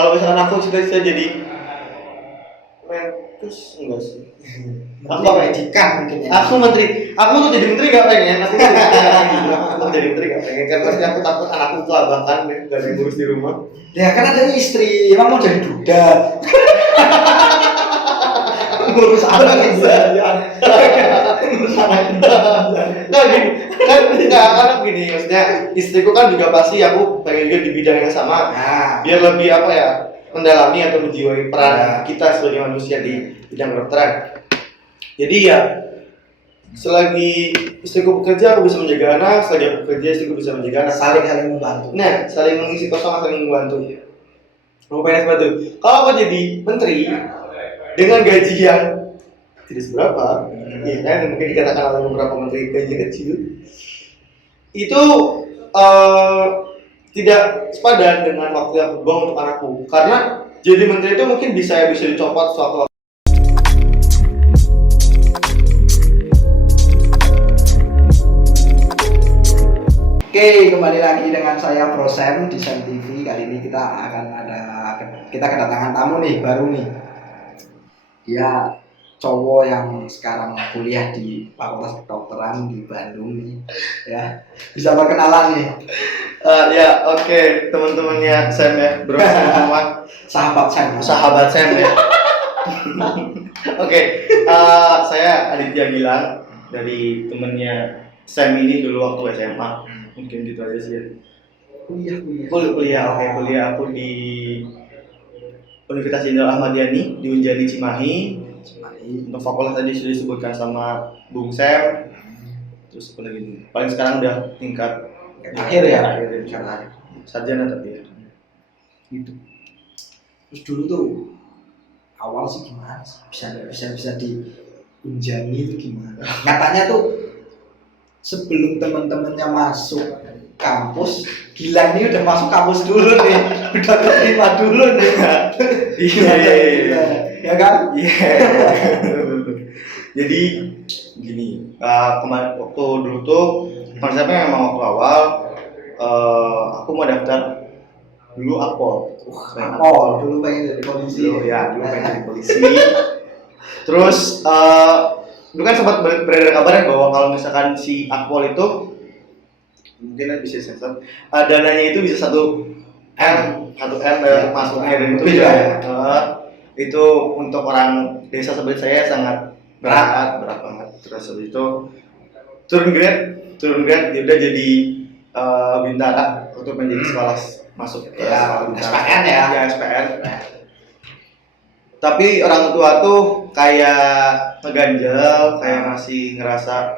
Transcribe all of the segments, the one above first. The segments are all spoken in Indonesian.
Kalau misalkan aku cita-cita jadi Mentus enggak sih? Menteri pendidikan mungkin ya. Aku tuh jadi menteri gak pengen. Aku jadi menteri gak pengen karena pasti aku takut anakku kelabakan deh, gak diurus di rumah. Ya kan ada istri, emang mau jadi duda. Ngurus anak bisa ya. Ngurus anak. Nah gini, kan enggak karena gini, maksudnya istriku kan juga pasti aku pengen juga di bidang yang sama. Nah, Biar lebih apa ya, mendalami atau menjiwai peran kita sebagai manusia di bidang kedokteran. Jadi ya selagi istriku bekerja aku bisa menjaga anak, selagi aku bekerja istriku bisa menjaga anak. saling membantu. Nah, saling mengisi kosongan, saling membantu. Aku pengen seperti itu. Kalau aku jadi menteri dengan gaji yang tidak seberapa, ya kan mungkin dikatakan oleh beberapa menteri gaji kecil, itu tidak sepadan dengan waktu yang aku buang untuk anakku. Karena jadi menteri itu mungkin bisa dicopot suatu. Oke, kembali lagi dengan saya Prosem di Sem TV. Kali ini kita kedatangan tamu nih, baru nih. Dia cowok yang sekarang kuliah di Fakultas Kedokteran di Bandung nih. Ya, bisa perkenalan nih. Ya oke, teman-temannya Sam ya, bro semua. Sahabat Sam ya. Oke, saya Aditya Gilang dari temennya Sam ini dulu waktu SMA. Mungkin gitu aja sih ya. Kuliah aku di Universitas Jenderal Ahmad Yani di Unjani Cimahi. Untuk fakultas tadi sudah disebutkan sama Bung Sam. Terus apa lagi nih? Paling sekarang udah tingkat akhir ya. Sarjana tapi ya. Gitu. Terus dulu tuh awal sih gimana sih? Bisa di Unjani itu gimana? Katanya tuh sebelum teman-temannya masuk kampus, Gilang ini udah masuk kampus dulu nih, udah terima dulu nih. Iya. Ya kan? Iya. Jadi gini, kemarin waktu dulu tuh konsepnya memang waktu awal aku mau daftar dulu Akpol. Akpol dulu pengen jadi polisi. Dulu pengen jadi polisi. Terus dulu kan sempat beredar kabarnya bahwa kalau misalkan si Akpol itu mungkin bisa sensor, dananya itu bisa 1 M masuknya dan itu itu untuk orang desa seperti saya sangat berat banget. Terus habis itu turun grade dia udah jadi bintara untuk menjadi sekolah masuk ke sekolah SPN ya. Ya SPN. Tapi orang tua tuh kayak ngeganjel, kayak masih ngerasa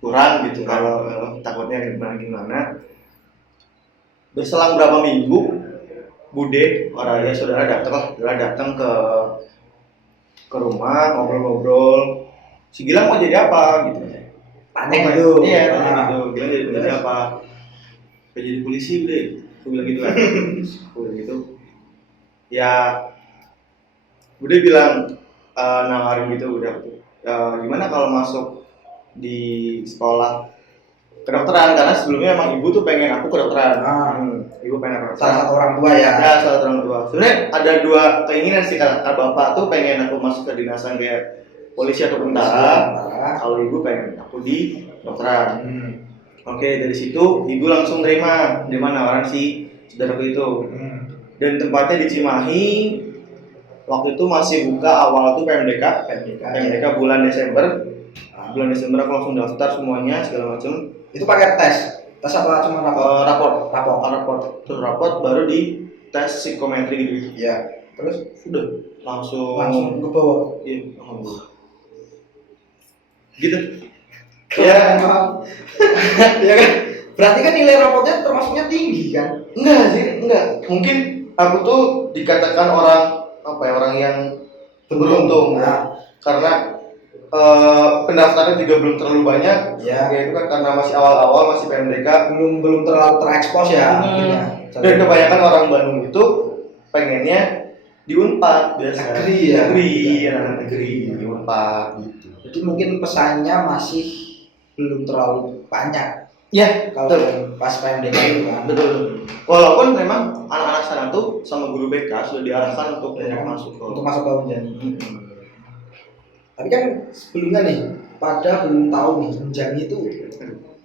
kurang gitu kalau takutnya gimana. Berselang berapa minggu Bude orangnya saudara datang ke rumah ngobrol. Si Gilang mau jadi apa gitu. Tanya gitu. Iya, tanya gitu. Gilang jadi apa? Pengen jadi polisi, Bude. Aku bilang gitu kan. Aku bilang gitu. Ya Bude bilang nawarin gitu udah gimana kalau masuk di sekolah kedokteran, karena sebelumnya emang ibu tuh pengen aku kedokteran. Ibu pengen aku salah satu orang tua ya. Ya, salah satu orang tua. Sebenarnya ada 2 keinginan sih, karena bapak tuh pengen aku masuk ke dinasan kayak polisi atau tentara. Kalau ibu pengen aku di kedokteran. Oke, dari situ ibu langsung terima nawaran si saudaraku itu. Dan tempatnya di Cimahi. Waktu itu masih buka awal tuh PMDK bulan Desember. Bulan Desember aku langsung daftar semuanya segala macam. Itu pakai tes apa cuma raport. Terus raport baru di tes psikometri gitu. Iya. Terus sudah langsung ke bawah. Iya, gitu. Ya. Ya kan. Berarti kan nilai rapotnya termasuknya tinggi kan? Enggak. Mungkin aku tuh dikatakan orang yang beruntung. Karena pendaftaran juga belum terlalu banyak. Ya itu kan karena masih awal-awal, masih PMDK, belum terlalu terekspos ya. Dan kebanyakan orang Bandung itu pengennya di Unpad biasa. Negeri di Unpad gitu. Jadi mungkin pesannya masih belum terlalu banyak Ya, Kalau betul. yang pas PMDK itu kan. Betul. Walaupun memang anak-anak sana tuh sama guru BK sudah diarahkan untuk Ya, masuk ke untuk masuk ke Unjani. Mm-mm. Tapi kan sebelumnya nih, pada belum tahu nih Unjani itu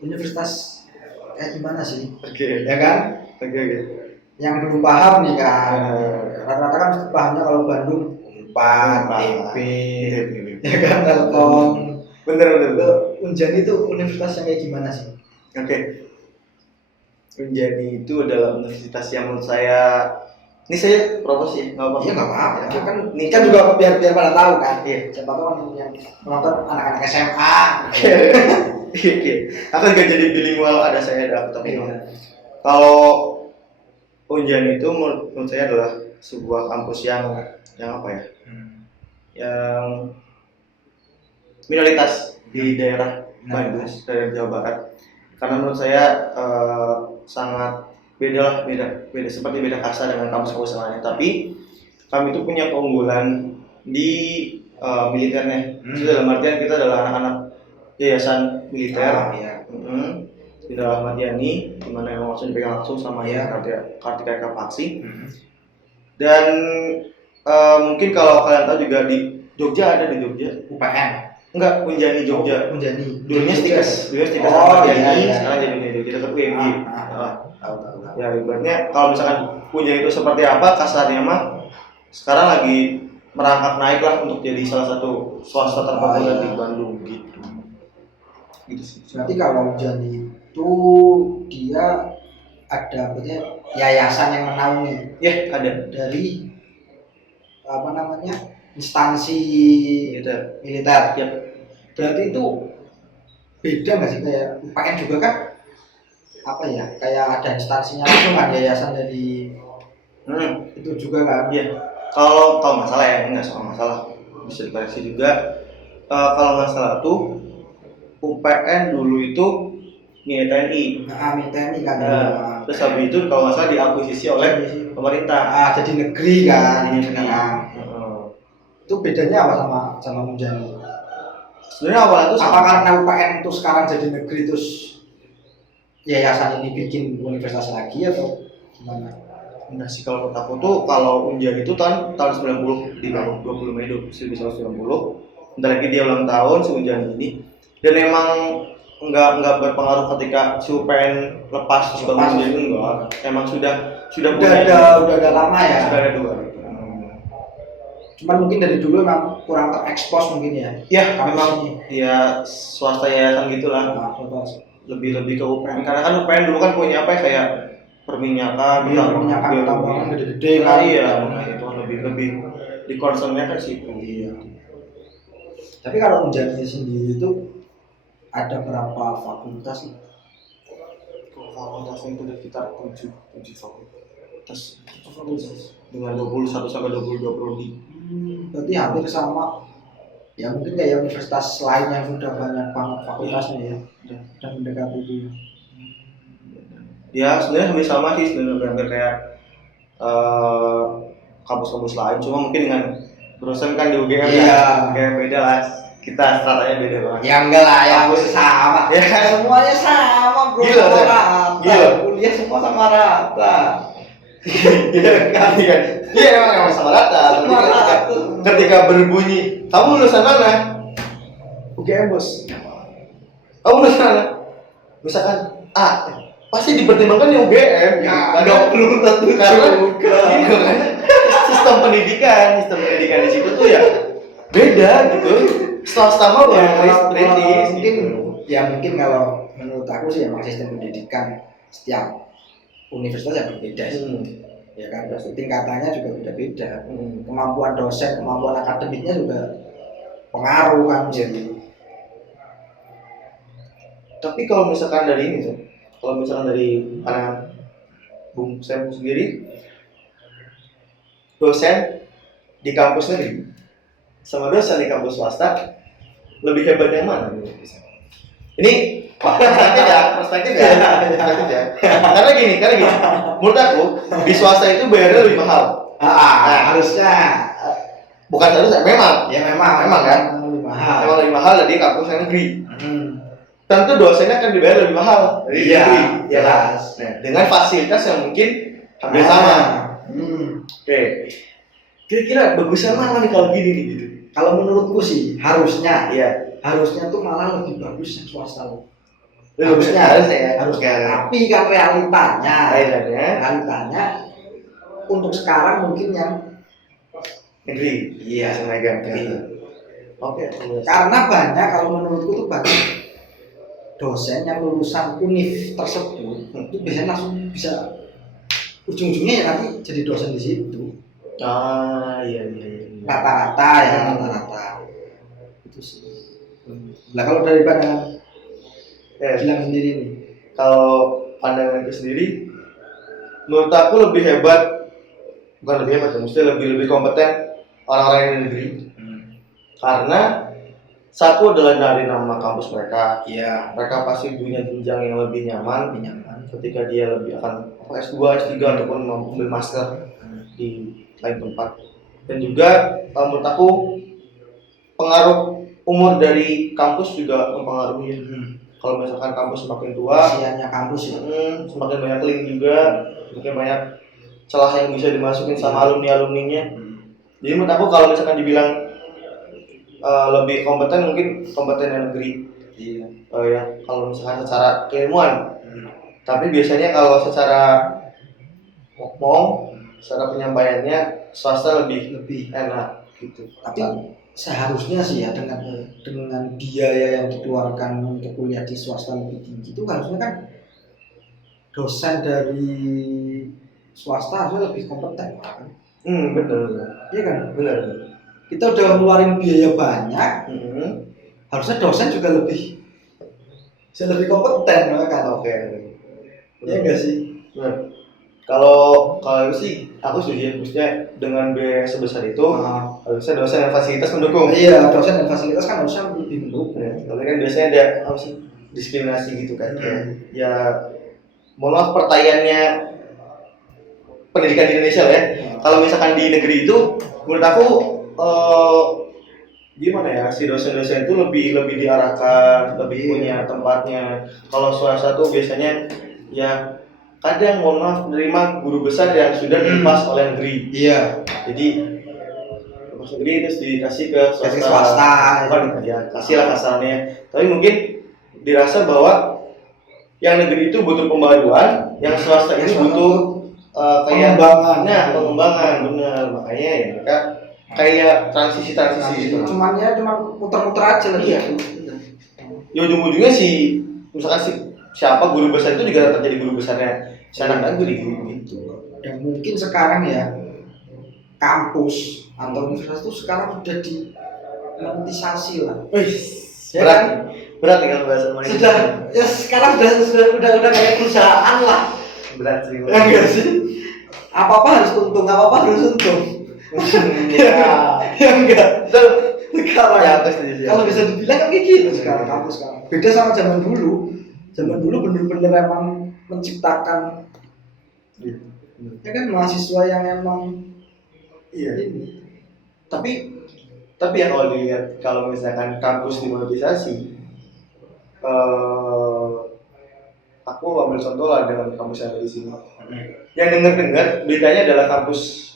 universitas kayak gimana sih? Oke. Ya kan? Oke. Yang belum paham nih kan. Ya. Rata-rata kan pahamnya kalau Bandung Unpad, TP, ya kan Telkom. Bener. Unjani itu universitas yang kayak gimana sih? Oke. Unjani itu adalah universitas yang menurut saya, ini saya promosi, nggak apa-apa. Iya nggak apa-apa. Ya. Kan Ini kan juga biar pada tahu kan. Iya. Siapa tahu yang menonton anak-anak SMA. Oke. Aku nggak jadi bilingual, ada saya ada aku tapi Iya. kalau Unjani itu menurut saya adalah sebuah kampus yang apa ya? Yang minoritas di daerah Bandung, daerah Jawa Barat. Karena menurut saya sangat beda seperti beda kasta dengan kampus-kampus lainnya. Tapi kami itu punya keunggulan di militernya. Itu dalam artian kita adalah anak-anak yayasan militer. Iya. Di dalam Madiani, di mana yang langsung dipegang langsung sama Kartika Eka Paksi. Dan mungkin kalau kalian tahu juga di Jogja ada di Jogja. UPN. Enggak, Unjani Jogja. Unjani. Dulunya Stikes Oh, sama iya. sekarang jadi Unjani Jogja dekat UMG. Tahu. Ya ibaratnya kalau misalkan Unjani itu seperti apa kasarnya mah sekarang lagi merangkak naik lah untuk jadi salah satu swasta terpopuler di Bandung gitu. Gitu sih. Berarti kalau Unjani itu dia ada berarti yayasan yang menaungi Ya ada dari apa namanya instansi gitu. militer. Ya. Berarti itu beda nggak sih kayak UPN juga kan apa ya kayak ada instansinya itu kan yayasan dari itu juga kan. Iya. Kalau nggak salah ya, nggak soal masalah bisa dikoreksi juga. Kalau nggak salah tuh UPN dulu itu milik TNI. Nah, TNI kan. Terus habis itu kalau nggak salah diakuisisi oleh pemerintah. Jadi negeri kan. Jadi negeri. Itu bedanya apa sama Unjani? Sebenarnya awalnya tuh apa karena UPN itu sekarang jadi negeri terus yayasan ini bikin universitas lagi atau gimana? Nah sih kalau menurut aku tuh kalau Unjani itu tahun 90 di 20 Mei 1990. Bentar lagi dia ulang tahun si Unjani ini. Dan emang nggak berpengaruh ketika si UPN lepas terus bangun Unjani enggak. Emang sudah ada lama ya. Sudah ada dua. Cuman mungkin dari dulu emang kurang terekspos mungkin ya. Ya memang ya swasta yayasan gitulah. Lebih ke UPN karena kan UPN dulu kan punya apa ya kayak perminyakan, tambangan gede-gede kan. Iya, itu lebih di concernnya kan sih. Iya. Tapi kalau Unjani sendiri itu ada berapa fakultas? Fakultasnya itu ada sekitar 7 fakultas dengan 21 sampai 22 prodi. Berarti hampir sama. Ya mungkin kayak universitas lain yang sudah banyak banget fakultasnya ya. Dan mendekati itu. Ya sebenarnya hampir sama sih sebenarnya kayak kampus-kampus lain, cuma mungkin dengan jurusan kan di UGM ya kayak beda lah, kita stratanya beda banget. Ya enggak lah, ya sama. Ya kan semuanya sama bro. Gila, sama rata. Gila. Kuliah semua sama rata. Iya kan? Iya emang sama rata. Ketika berbunyi, kamu lulusan mana? UGM bos. Kamu lulusan mana? Misalkan pasti dipertimbangkan yang UGM. Ya, belum tentu karena juga. Gitu kan? Sistem pendidikan di situ tuh ya beda gitu. Swasta mah kritis. Mungkin kalau menurut aku sih emang sistem pendidikan setiap universitas yang berbeda sih. Ya kan, tingkatannya juga beda-beda. Kemampuan dosen, kemampuan akademiknya juga pengaruh kan jadi. Tapi kalau misalkan dari ini tuh, kalau misalkan dari pandangan Bung Sam sendiri, dosen di kampus negeri sama dosen di kampus swasta lebih hebat yang mana? Ini perspektif ya. Karena gini, menurut aku di swasta itu bayarnya lebih mahal. Harusnya. Bukan harusnya, memang. Ya memang kan. Lebih mahal. Memang lebih mahal dari kampus yang negeri. tentu dosennya akan dibayar lebih mahal dari Iya, negeri, ya kan? jelas. Nah, dengan fasilitas yang mungkin hampir sama. Oke. Kira-kira bagusan mana nih kalau gini nih gitu? Kalau menurutku sih harusnya Iya. harusnya tuh malah lebih bagus yang swasta loh. Harusnya ya. Harusnya. Oke. Tapi kan realitanya Kaitannya untuk sekarang mungkin yang negeri. iya Semegang. negeri. Oke. Karena banyak kalau menurutku tuh banyak dosen yang lulusan univ tersebut itu biasanya langsung bisa ujung-ujungnya ya nanti jadi dosen di situ. Iya. Rata-rata ya rata-rata itu sih. Nah kalau dari pandangan Gilang sendiri nih, Kalau pandanganku sendiri, menurut aku lebih hebat, bukan lebih hebat, maksudnya lebih kompeten orang-orang yang di negeri. Karena satu adalah dari nama kampus mereka, iya mereka pasti punya jenjang yang lebih nyaman ketika dia lebih akan S2, S3 ataupun mengambil master di lain tempat. Dan juga menurut aku pengaruh umur dari kampus juga mempengaruhi. Kalau misalkan kampus semakin tua, usianya kampus ya. semakin banyak link juga, semakin banyak celah yang bisa dimasukin sama alumni-alumninya. Jadi menurut aku kalau misalkan dibilang lebih kompeten, mungkin kompeten yang negeri. Iya. Ya, kalau misalkan secara keilmuan. Tapi biasanya kalau secara ngomong, secara penyampaiannya swasta lebih enak gitu. Tapi seharusnya sih ya dengan biaya yang dikeluarkan untuk kuliah di swasta lebih tinggi itu harusnya kan dosen dari swasta harusnya lebih kompeten kan? Benar. Iya kan? Benar. Kita udah ngeluarin biaya banyak, harusnya dosen juga bisa lebih kompeten kan? Oke. Iya nggak sih? Benar. Kalau sih aku setuju, maksudnya dengan biaya sebesar itu harusnya dosen dan fasilitas mendukung. Iya, dosen dan fasilitas kan harusnya lebih mendukung. Tapi kan biasanya ada apa sih, diskriminasi gitu kan. Ya mohon maaf pertanyaannya pendidikan di Indonesia lah ya. Kalau misalkan di negeri itu menurut aku gimana ya, si dosen-dosen itu lebih diarahkan, lebih punya tempatnya. Kalau swasta tuh biasanya ya kadang mohon maaf menerima guru besar yang sudah dilepas oleh negeri. Iya. Jadi lepas negeri terus dikasih ke swasta. Bukan, ya kasih lah kasarnya. Tapi mungkin dirasa bahwa yang negeri itu butuh pembaruan, yang swasta ini butuh kayak pengembangan, benar. Makanya ya mereka kayak transisi gitu. Cuman muter-muter aja lah. Iya. Ya ujung-ujungnya misalkan siapa guru besar itu juga tetap jadi guru besarnya anak negeri gitu. Dan mungkin sekarang ya kampus atau universitas itu sekarang sudah dimonetisasi lah. Berat nih kalau bahasa monetisasi. Sudah ya sekarang sudah kayak perusahaan lah. Berat sih. Ya enggak sih? Apa harus untung, Ya enggak. Sekarang Ya, kalau bisa dibilang kan kayak gitu sekarang kampus sekarang. Beda sama zaman dulu. Zaman dulu bener-bener emang menciptakan ya kan mahasiswa yang emang ini. Tapi ya kalau dilihat, kalau misalkan kampus dimonetisasi, aku ambil contoh lah dengan kampus yang ada di sini. Yang dengar beritanya adalah kampus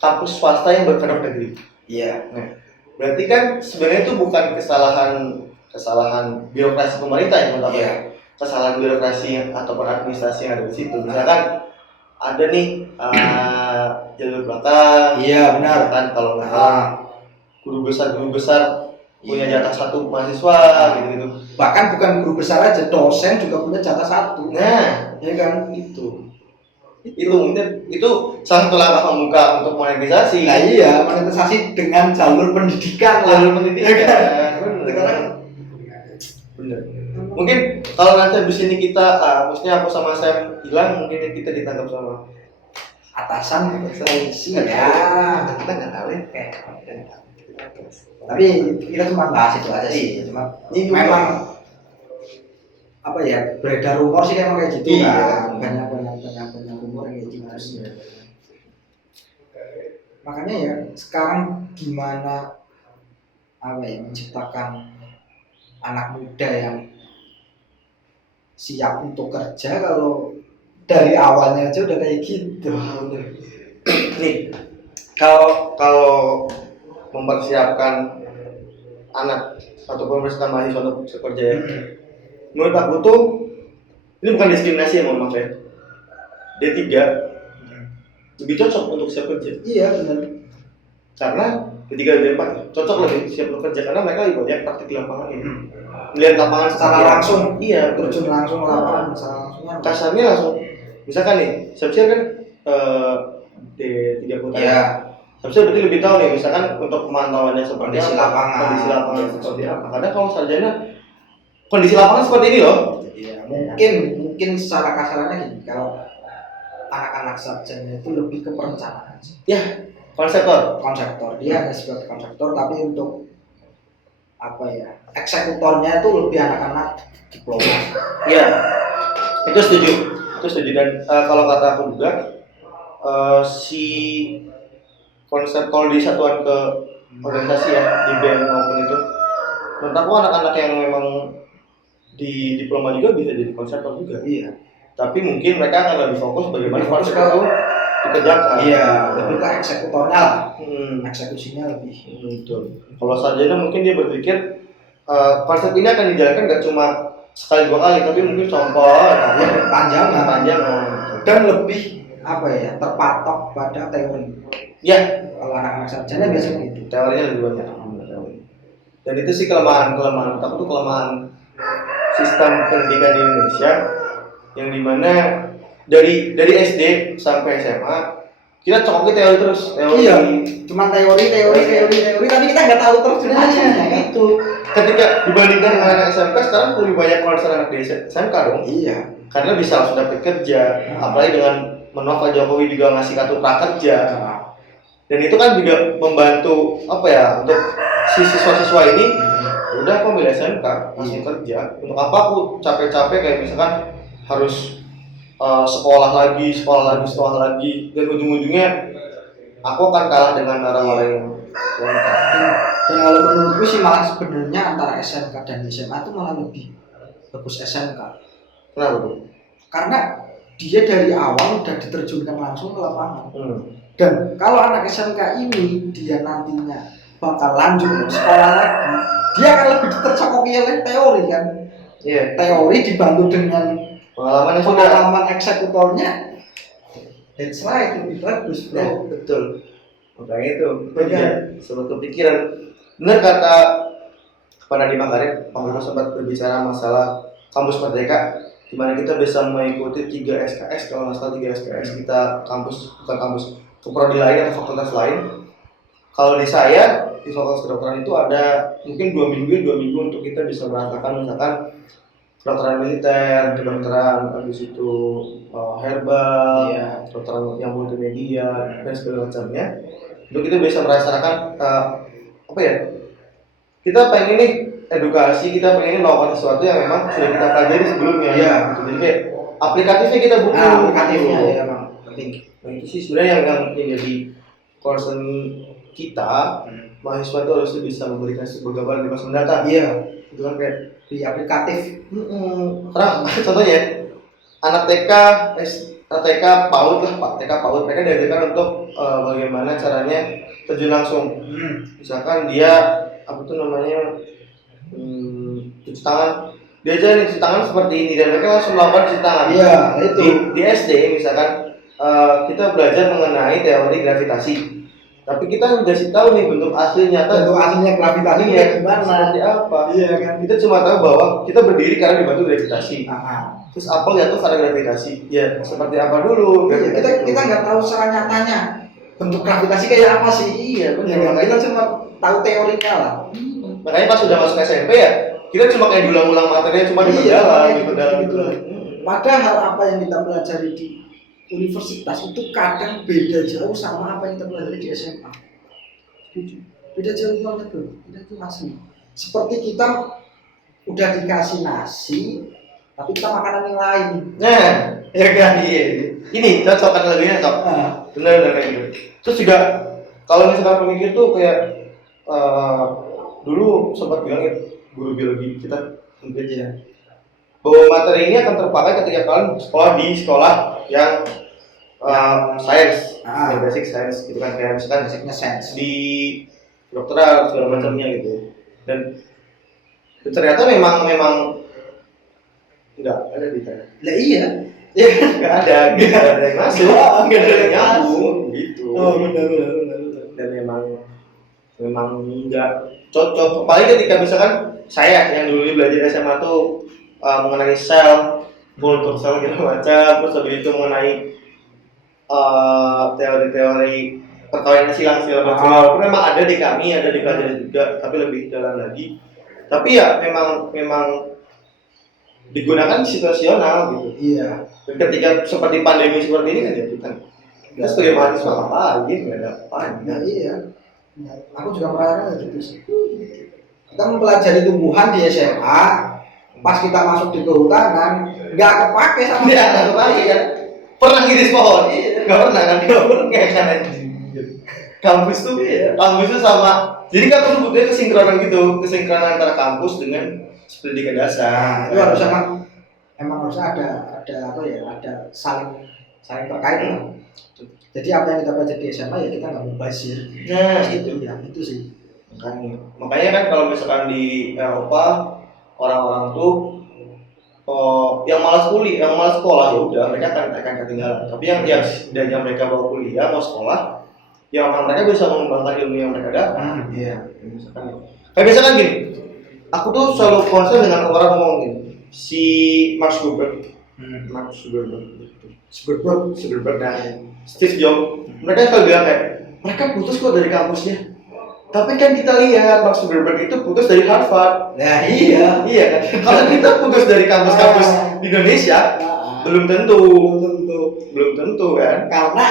kampus swasta yang berkedok negeri. Iya. Nah, berarti kan sebenarnya itu bukan kesalahan birokrasi pemerintah yang menurut aku. Kesalahan birokrasi ataupun administrasi yang ada di situ. Misalkan ada nih jalur belakang. Iya benar kan, kalau guru besar punya jatah satu mahasiswa gitu. Bahkan bukan guru besar aja, dosen juga punya jatah satu. Nah, ya kan itu salah satu langkah pembuka untuk monetisasi. Nah iya, monetisasi dengan jalur pendidikan lah. Jalur pendidikan. Ya kan? Sekarang bener. Mungkin kalau nanti habis ini kita, maksudnya aku sama Sam hilang, mungkin kita ditangkap sama atasan polisi ya. Kita nggak tahu ya. Tapi kita cuma bahas itu aja sih. Cuma memang apa ya, beredar rumor sih emang kayak gitu kan. Banyak rumor kayak gitu sih. Makanya ya sekarang gimana menciptakan anak muda yang siap untuk kerja kalau dari awalnya aja udah kayak gitu. Nih, kalau mempersiapkan anak ataupun mempersiapkan mahasiswa untuk bekerja ya, menurut aku tuh ini bukan diskriminasi ya, mohon maaf ya. D3 lebih cocok untuk siap kerja. Iya benar. Karena D3 dan D4 cocok lebih siap bekerja karena mereka lebih banyak praktik di lapangan ini. Melihat lapangan Secara langsung, iya, terjun langsung ke lapangan, secara langsungnya. kasarnya langsung. Misalkan nih, siap-siap kan D30 tadi. Iya. Siap-siap berarti lebih tahu nih, misalkan untuk pemantauannya seperti Kondisi apa, lapangan. kondisi lapangan seperti apa. Karena kalau sarjana kondisi lapangan seperti ini loh. Iya, mungkin secara kasarannya gini, kalau anak-anak sarjana itu lebih ke perencanaan sih. Ya, konseptor. Dia hanya sebagai konseptor, tapi untuk apa ya, eksekutornya itu lebih anak-anak diploma. Iya, itu setuju dan kalau kata aku juga si konsep kalau di satuan ke organisasi ya di BEM maupun itu, menurut aku anak-anak yang memang di diploma juga bisa jadi konseptor juga. Iya. Tapi mungkin mereka akan lebih fokus bagaimana Lebih fokus konsep itu dikerjakan. Iya, lebih ke eksekutornya lah. Eksekusinya lebih. Betul. Kalau sarjana mungkin dia berpikir konsep ini akan dijalankan nggak cuma sekali 2 kali, tapi mungkin contoh Panjang dan lebih apa ya, terpatok pada teori. Ya, Kalau anak-anak sarjana biasanya gitu. teorinya lebih banyak. Dan itu sih kelemahan tapi itu kelemahan sistem pendidikan di Indonesia yang dimana dari SD sampai SMA kita cokoknya teori terus. Iya, cuma teori, tapi kita nggak tahu terus itu. Ketika dibandingkan dengan anak SMK sekarang lebih banyak concern anak di SMK dong. Iya. Karena bisa langsung dapat kerja, apalagi dengan menolak Pak Jokowi juga ngasih kartu prakerja. Dan itu kan juga membantu apa ya untuk si siswa-siswa ini udah kok ambil SMK langsung kerja. Untuk apa aku capek-capek kayak misalkan harus sekolah lagi dan ujung-ujungnya aku akan kalah dengan orang-orang yang dan kalau menurutku sih malah sebenarnya antara SMK dan SMA itu malah lebih bagus SMK. Kenapa tuh? Karena dia dari awal udah diterjunkan langsung ke lapangan. Dan kalau anak SMK ini dia nantinya bakal lanjut sekolah lagi, dia akan lebih tercokoki oleh teori kan. Iya. Teori dibantu dengan pengalaman eksekutornya. That's right, lebih bagus bro. Ya, betul. Makanya itu juga suatu pikiran. Benar kata Pak Nadiem Makarim, Pak Guru sempat berbicara masalah kampus merdeka, di mana kita bisa mengikuti 3 SKS, kalau nggak salah 3 SKS kita bukan kampus ke prodi lain atau fakultas lain. Kalau di saya di fakultas kedokteran itu ada mungkin 2 minggu untuk kita bisa merasakan misalkan kedokteran militer, kedokteran habis itu herbal, kedokteran yang multimedia dan segala macamnya. Untuk kita bisa merasakan apa ya? Kita pengen nih edukasi, kita pengen melakukan sesuatu yang memang sudah kita pelajari sebelumnya. Iya. Gitu. Jadi kayak aplikatifnya kita butuh. Aplikatifnya ya emang penting. Nah, itu sih sebenarnya yang jadi concern kita, mahasiswa itu harus bisa memberikan sebuah gambaran di masa mendatang. Iya. Itu kan kayak Di aplikatif. Karena contohnya anak TK PAUD lah, Pak TK PAUD mereka diajarkan untuk bagaimana caranya terjun langsung. Misalkan dia apa tuh namanya cuci tangan, diajarin cuci tangan seperti ini dan mereka langsung melakukan cuci tangan. Iya, itu. Di SD misalkan kita belajar mengenai teori gravitasi, tapi kita nggak tahu nih bentuk asli nyata. Bentuk aslinya gravitasi Iya, gimana? Seperti apa? Iya kan. Kita cuma tahu bahwa kita berdiri karena dibantu gravitasi. Terus apel jatuh karena gravitasi. Ya seperti apa dulu? Iya, kita nggak tahu secara nyatanya bentuk gravitasi kayak apa sih. Iya benar. Kita cuma tahu teorinya lah. Makanya pas sudah masuk SMP ya, kita cuma kayak diulang-ulang materinya cuma di dalam gitu. Padahal apa yang kita pelajari di universitas itu kadang beda jauh sama apa yang kita pelajari di SMA. Beda jauh banget bro. Itu asli. Seperti kita udah dikasih nasi, tapi kita makanan yang lain. Nah, ya kan iya. Ini cocok kan lagunya cocok. Benar kayak gitu. Terus juga kalau misalkan pemikir tuh kayak dulu sempat bilang guru biologi kita mungkin Iya. bahwa materi ini akan terpakai ketika kalian sekolah di sekolah yang sains, yang basic science gitu kan, kayak misalkan Basicnya sains. di dokteran segala macamnya gitu. Dan ternyata memang nggak ada di sana. Lah iya. Nggak ada yang masuk, nggak ada yang nyambung gitu. benar. Dan memang nggak cocok. Apalagi ketika misalkan saya yang dulu belajar SMA tuh mengenai sel, kultur sel segala macam, terus habis itu mengenai teori-teori perkawinan silang segala macam. Walaupun memang ada di kami, ada di pelajaran juga, tapi lebih dalam lagi. Tapi ya memang digunakan situasional gitu. Iya. Dan ketika seperti pandemi seperti ini kan ya kita sebagai mahasiswa ngapain, nggak ada apa. Nah, iya. Nah, aku juga merasakan gitu sih. Kita mempelajari tumbuhan di SMA, pas kita masuk di kehutanan, nggak kepake sama Iya, nggak kepake kan. Pernah ngiris pohon? Nggak pernah kan? Nggak kan anjing. Kampus tuh sama. Jadi kan tuh butuhnya kesinkronan gitu, kesinkronan antara kampus dengan pendidikan dasar. Nah, itu harus emang harus ada apa ya, ada saling terkait lah. Jadi apa yang kita baca di SMA ya kita nggak mau basir. Nah, itu ya itu sih. Makanya kan kalau misalkan di Eropa orang-orang tuh yang malas kuliah, yang malas sekolah ya udah mereka akan ketinggalan. Tapi yang mereka mau kuliah, mau sekolah, ya mereka bisa mengembangkan ilmu yang mereka dapat. Iya. Misalkan gini, aku tuh selalu concern dengan orang ngomong gini, si Mark Zuckerberg dan Steve Jobs, mereka selalu bilang kayak mereka putus kok dari kampusnya. Tapi kan kita lihat Mark Zuckerberg itu putus dari Harvard. Nah iya kan. Kalau kita putus dari kampus-kampus di Indonesia, belum tentu kan. Karena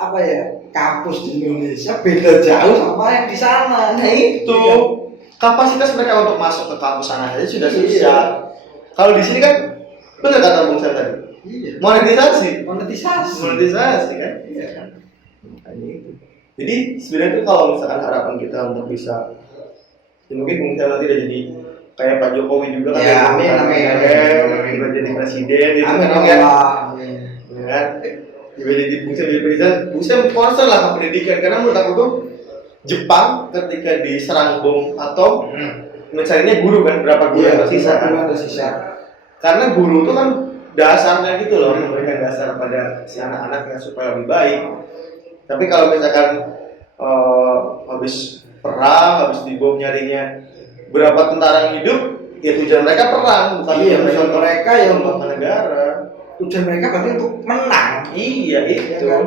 apa ya, kampus di Indonesia beda jauh sama yang di sana. Nah itu kapasitas mereka untuk masuk ke kampus sana aja sudah susah. Kalau di sini kan benar kata Bung Sam tadi. Iya. Monetisasi kan. Iya kan. Jadi sebenarnya tuh kalau misalkan harapan kita untuk bisa, ya mungkin Bung Sam nanti udah jadi kayak Pak Jokowi juga kan. Ya, amin. Udah jadi presiden gitu Amin. kan. Ya kan. Juga jadi Bung Sam jadi presiden. Bung Sam concern lah ke pendidikan karena menurut aku tuh Jepang ketika diserang bom atom mencarinya guru kan, berapa guru yang tersisa kan. Karena guru itu kan dasarnya gitu loh, memberikan dasar pada si anak-anaknya supaya lebih baik. Tapi kalau misalkan habis perang, habis dibom nyarinya berapa tentara yang hidup, ya tujuan mereka perang, bukan tujuan mereka yang membangun negara. Tujuan mereka berarti untuk menang. Iya itu. Ya,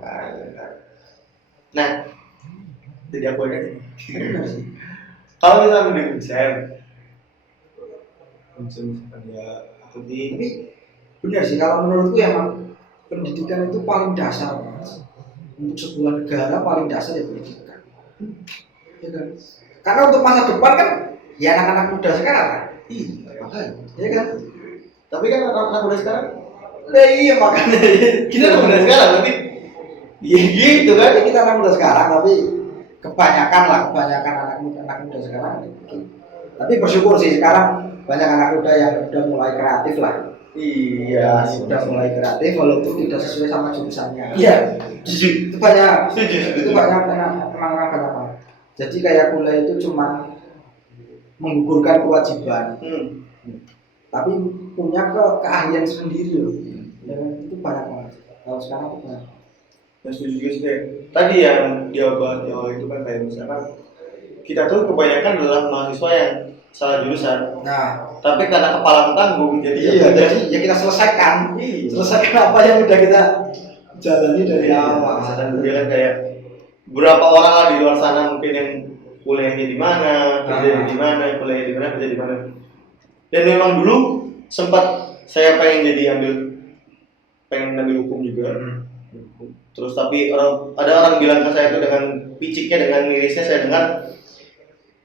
kan? Nah, jadi aku aja. Benar sih. Kalau misalnya mendukung Sam, misalkan dia Tapi benar sih, kalau menurutku emang pendidikan itu paling dasar, Mas. Untuk sebuah negara paling dasar ya pendidikan. Ya kan? Karena untuk masa depan kan ya anak-anak muda sekarang. Iya, makanya. Ya kan? Tapi kan anak-anak muda sekarang, Nah, iya makanya kita anak muda sekarang, tapi iya gitu kan? Kita anak muda sekarang, tapi kebanyakan anak muda sekarang. Tapi bersyukur sih sekarang banyak anak muda yang udah mulai kreatif lah. Iya, Sudah mulai kreatif walaupun tidak sesuai sama jurusannya. Iya, setuju. Itu banyak. Setuju. Itu banyak banyak. Jadi kayak kuliah itu cuma menggugurkan kewajiban, tapi punya keahlian sendiri loh. Dan itu banyak banget. Kalau sekarang itu banyak. Dan setuju juga sih kayak tadi yang dia bahas di awal itu kan kayak misalkan kita tuh kebanyakan adalah mahasiswa yang salah jurusan. Nah, tapi karena kepala tanggung jadi jadi ya kita selesaikan. Selesaikan apa yang udah kita jalani dari awal. Dan dia kan kayak berapa orang lah di luar sana mungkin yang kuliahnya di mana, kerja di mana, kuliahnya di mana, kerja di mana. Dan memang dulu sempat saya pengen ambil hukum juga. Terus tapi ada orang bilang ke saya itu dengan piciknya, dengan mirisnya saya dengar,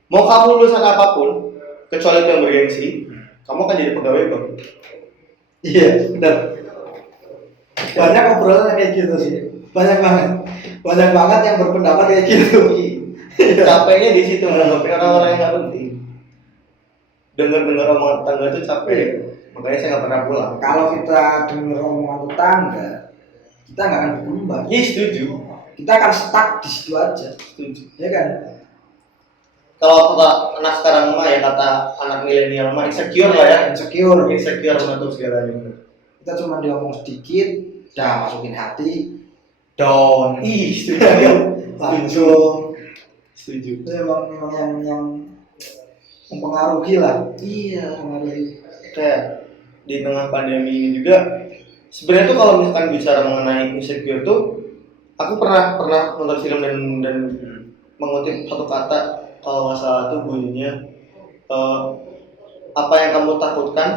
mau kamu lulusan apapun kecuali itu yang bergengsi, kamu akan jadi pegawai bank. Iya, benar. Banyak obrolan kayak gitu sih. Banyak banget yang berpendapat kayak gitu. Capeknya di situ menanggapi orang-orang yang nggak penting. dengar omongan tetangga tuh capek. Makanya saya nggak pernah pulang. Kalau kita dengar omongan tetangga, kita nggak akan berkembang. Iya setuju. Kita akan stuck di situ aja. Setuju. Ya kan? Kalau kata anak sekarang mah ya kata anak milenial mah insecure lah ya. Insecure. Insecure menutup segalanya. Kita cuma diomong sedikit, dah masukin hati, down. Ih setuju. Langsung. Setuju. Itu memang yang mempengaruhi lah. Iya. Mempengaruhi. Kayak di tengah pandemi ini juga sebenarnya tuh kalau misalkan bicara mengenai insecure tuh aku pernah nonton film dan mengutip satu kata kalau nggak salah tuh bunyinya apa yang kamu takutkan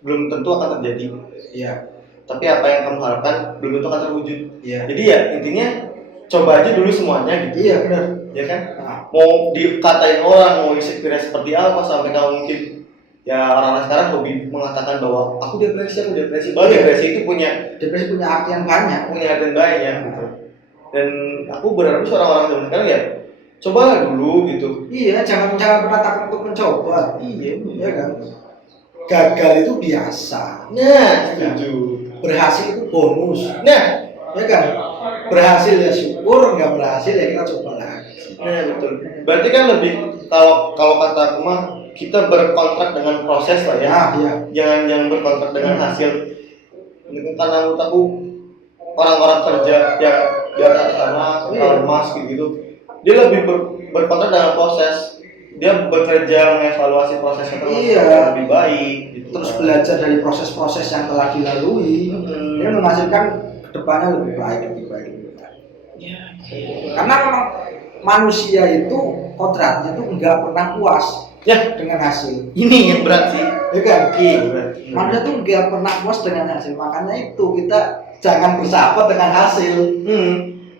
belum tentu akan terjadi. Iya. Tapi apa yang kamu harapkan belum tentu akan terwujud. Iya. Jadi ya intinya coba aja dulu semuanya gitu. Iya benar. Ya kan? Nah, Mau dikatain orang, mau insecure seperti apa sampai kamu mungkin ya orang-orang sekarang hobi mengatakan bahwa aku depresi. Bahwa depresi itu punya artian banyak. artian banyak gitu. Dan aku berharap orang-orang zaman sekarang ya cobalah dulu gitu. Iya, jangan pernah takut untuk mencoba. Iya, Iya kan? Gagal itu biasa. Nah, setuju. Berhasil itu bonus. Nah, Ya kan? Berhasil ya syukur, nggak berhasil ya kita coba lagi. nah betul. Berarti kan lebih kalau kata aku mah kita berkontrak dengan proses lah ya. Iya. Jangan berkontrak dengan hasil. Karena menurut aku orang-orang kerja yang di atas sana, emas gitu, dia lebih berkontrak dengan proses. Dia bekerja mengevaluasi prosesnya terus lebih baik. Gitu. Terus belajar dari proses-proses yang telah dilalui, dia menghasilkan kedepannya lebih baik. Ya. Karena memang manusia itu kodratnya itu nggak pernah puas dengan hasil. Ini yang berat sih. Ya kan? Berat. Manusia tuh nggak pernah puas dengan hasil. Makanya itu kita jangan bersahabat dengan hasil.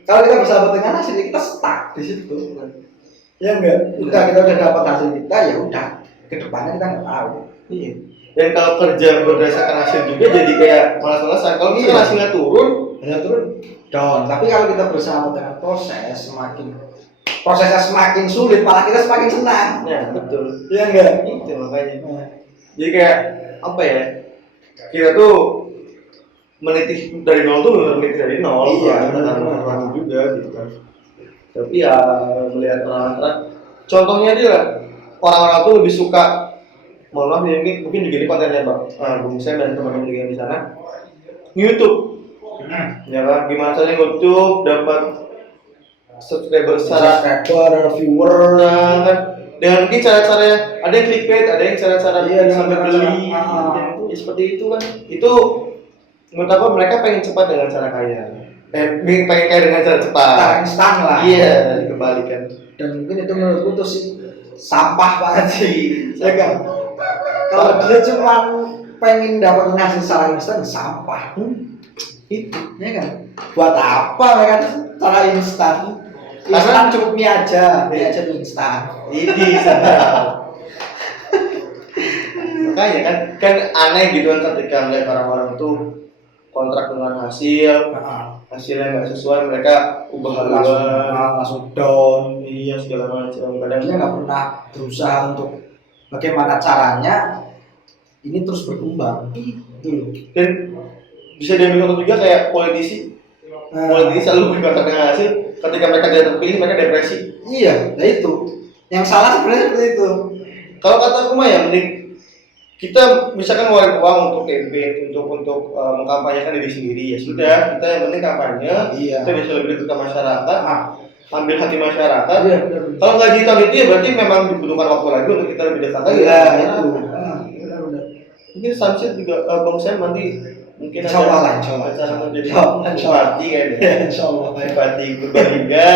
Kalau kita bersahabat dengan hasil, kita stuck di situ. Ya enggak? Kita udah dapat hasil kita, ya udah. Kedepannya kita nggak tahu. Iya. Dan kalau kerja berdasarkan hasil juga jadi kayak malas-malasan. Kalau misalkan hasilnya turun, down. Tapi kalau kita bersahabat dengan prosesnya semakin sulit, malah kita semakin senang. ya betul. Iya enggak? Itu makanya. Jadi kayak apa ya? Kita tuh meniti dari nol tuh meniti dari nol. Iya. Benar juga gitu kan. Tapi ya melihat orang-orang, contohnya aja lah, orang-orang tuh lebih suka, mohon maaf ya, mungkin begini kontennya Bung Sam dan teman-teman juga yang di sana, YouTube, ya kan, gimana caranya YouTube dapat subscriber viewer, nah, kan, dengan mungkin cara-cara ada yang clickbait, ada yang cara-cara sambil beli, ya seperti itu kan, itu menurut apa mereka pengen cepat dengan cara kaya. Pengen kaya dengan cara cepat. Cara instan lah. Iya, dikembalikan. Dan mungkin itu menurutku tuh sih sampah banget sih. Ya kan? Kalau dia cuma pengen dapetin hasil secara instan, sampah. Itu, ya kan? Buat apa mereka tuh cara instan? Instan cukup mie aja tuh instan. Ini sadar. Makanya kan aneh gitu kan ketika melihat orang-orang tuh kontrak dengan hasilnya nggak sesuai, mereka ubah langsung down. Iya, segala macam. Kadang dia nggak pernah berusaha untuk bagaimana caranya ini terus berkembang. Itu. Dan bisa diambil contoh juga kayak politisi selalu berkontrak dengan hasil, ketika mereka tidak terpilih mereka depresi. Iya, nah itu yang salah sebenarnya seperti itu. Kalau kata aku mah ya mending kita misalkan ngeluarin uang untuk campaign, untuk mengkampanyekan diri sendiri, ya sudah, kita yang penting kampanye, kita bisa lebih dekat ke masyarakat, ambil hati masyarakat. Iya, kalau nggak digital itu ya berarti memang dibutuhkan waktu lagi untuk kita lebih dekat lagi. Iya, itu. Mungkin Samsir juga Bang Sam nanti mungkin insya Allah acara menjadi empati kan ya. Insya Allah empati berbangga,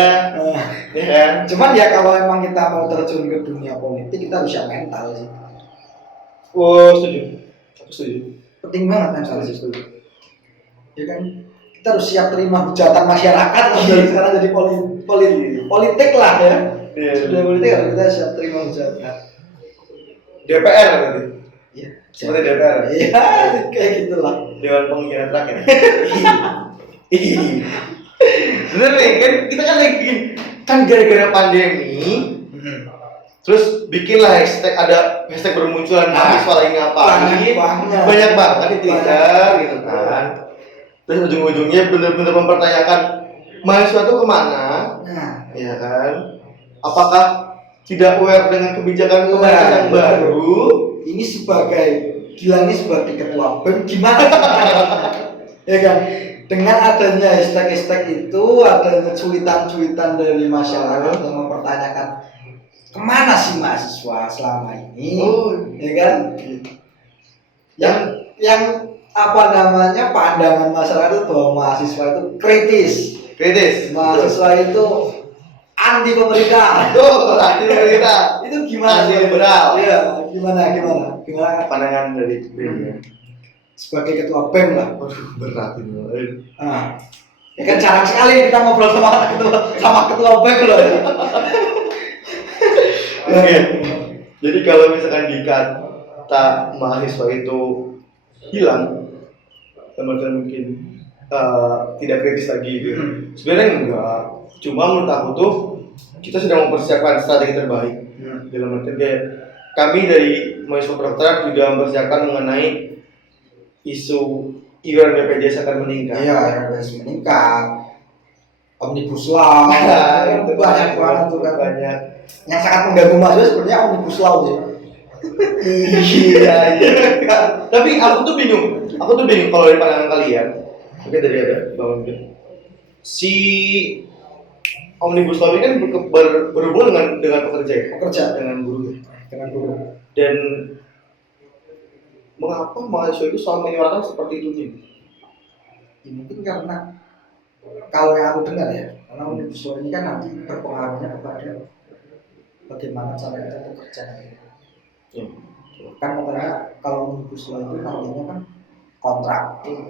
ya kan. Cuman ya kalau emang kita mau terjun ke dunia politik kita harus siap mental sih. Oh, setuju. Aku setuju. Penting banget mental sih, setuju. Ya kan, kita harus siap terima hujatan masyarakat sekarang jadi politik lah ya. Iya. Sudah politik harus kita siap terima hujatan. DPR berarti. Iya. Seperti DPR. Iya, kayak gitulah. Dewan Pengkhianat Rakyat. Bener nih, kan kita kan lagi kan gara-gara pandemi. Terus bikinlah hashtag, ada hashtag bermunculan mahasiswa lagi ngapain, banyak banget di Twitter gitu kan. Terus ujung-ujungnya bener-bener mempertanyakan mahasiswa itu kemana, ya kan? Apakah tidak aware dengan kebijakan pemerintah yang baru? Ini sebagai ketua BEM gimana? Ya kan? Dengan adanya hashtag itu, adanya cuitan-cuitan dari masyarakat yang mempertanyakan kemana sih mahasiswa selama ini, ya kan? Yang apa namanya pandangan masyarakat itu bahwa mahasiswa itu kritis, mahasiswa itu anti pemerintah, anti pemerintah. Itu gimana? Anti liberal. Iya, gimana pandangan dari BEM sebagai ketua BEM lah. Waduh, berat ini. Ya kan jarang sekali kita ngobrol sama ketua BEM loh. Oke. Jadi kalau misalkan dikata mahasiswa itu hilang, teman-teman mungkin tidak kritis lagi gitu. Sebenarnya enggak. Cuma menurut aku tuh kita sedang mempersiapkan strategi terbaik. Dalam arti kayak kami dari mahasiswa kedokteran juga mempersiapkan mengenai isu iuran BPJS akan meningkat. Iya, BPJS meningkat. Omnibus Law. Itu banyak banget tuh kan. Banyak. Yang sangat mengganggu mahasiswa sebenarnya Omnibus Law sih. Iya. Tapi aku tuh bingung kalau dari pandangan kalian. Oke, dari ada Bang Mungkin. Si Omnibus Law ini kan berhubungan dengan pekerja, dengan buruh. Dan mengapa mahasiswa itu selalu menyuarakan seperti itu nih? Ya, mungkin karena kalau yang aku dengar ya, karena Omnibus Law ini kan nanti berpengaruhnya kepada bagaimana cara kita bekerja. Kan katanya kalau Omnibus Law itu nantinya kan kontrak,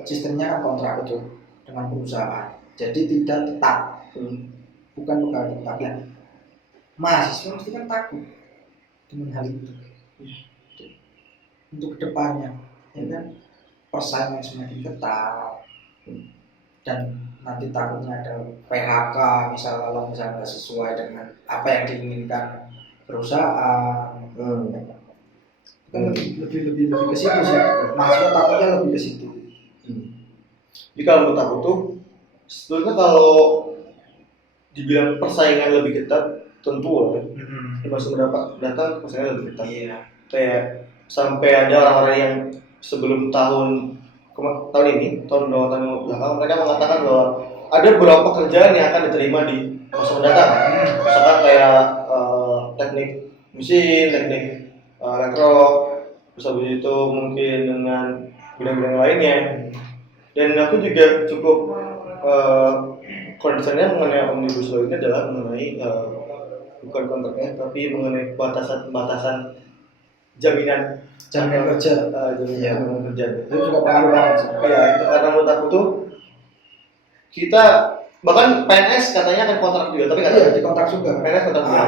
sistemnya kan kontrak itu dengan perusahaan, jadi tidak tetap, bukan pegawai tetap ya. Mahasiswa mesti kan takut dengan hal itu untuk kedepannya, ya kan, persaingan semakin ketat dan nanti takutnya ada PHK kalau misalnya nggak sesuai dengan apa yang diinginkan perusahaan. Kan lebih ke situ sih. Mahasiswa takutnya lebih ke situ. Jadi kalau menurut aku tuh sebetulnya kalau dibilang persaingan lebih ketat, tentu lah. Masuk datang persaingan lebih ketat. Iya. Kayak sampai ada orang-orang yang sebelum tahun ini, tahun belakang mereka mengatakan bahwa ada beberapa pekerjaan yang akan diterima di masa mendatang. Misalkan kayak teknik mesin, teknik elektro, terus habis itu mungkin dengan bidang-bidang lainnya. Dan aku juga cukup concernnya mengenai Omnibus Law ini adalah mengenai bukan kontraknya, tapi mengenai batasan jaminan kerja. Jaminan kerja. Itu juga pengaruh banget. Ya, itu karena menurut aku tuh kita bahkan PNS katanya akan kontrak juga, tapi iya, di kontrak juga. PNS kontrak juga.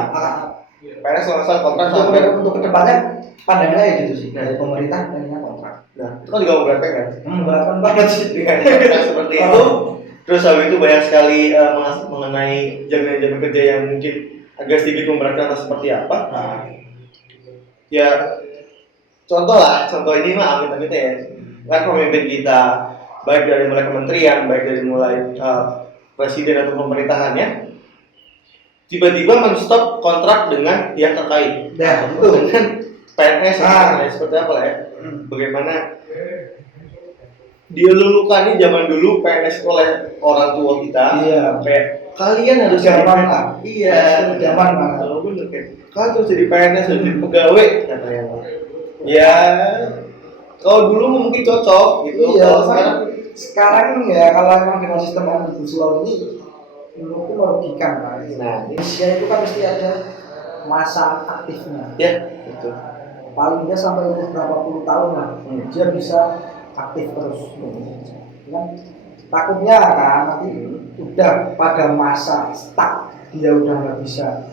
PNS kalau nggak kontrak sampai untuk kedepannya pandangannya ya gitu sih. Dari pemerintah pengennya kontrak. Nah, itu kan juga memberatkan kan? Memberatkan banget sih. Dengan kontrak seperti itu. Terus habis itu banyak sekali mengenai jaminan kerja yang mungkin agak sedikit memberatkan atau seperti apa. Ya, contoh ini mah amit-amit ya. Kan pemimpin kita, baik dari mulai kementerian, baik dari mulai presiden atau pemerintahannya, tiba-tiba men-stop kontrak dengan pihak terkait. Ya, itu dengan PNS seperti apa lah ya? Bagaimana dilulukan zaman dulu PNS oleh orang tua kita. Iya. Kayak kalian harus zaman lah. Iya. Zaman lah. Kalau bener kayak kalian harus jadi PNS, harus jadi pegawai katanya. Ya, kalau dulu mungkin cocok gitu. Iya. Kalau sekarang ya kalau emang dengan sistem Omnibus Law ini menurutku merugikan kan. Nah, usia itu kan mesti ada masa aktifnya. Ya, betul. Paling dia sampai umur berapa puluh tahun lah, dia bisa aktif terus. Kan takutnya kan nanti udah pada masa stuck, dia udah nggak bisa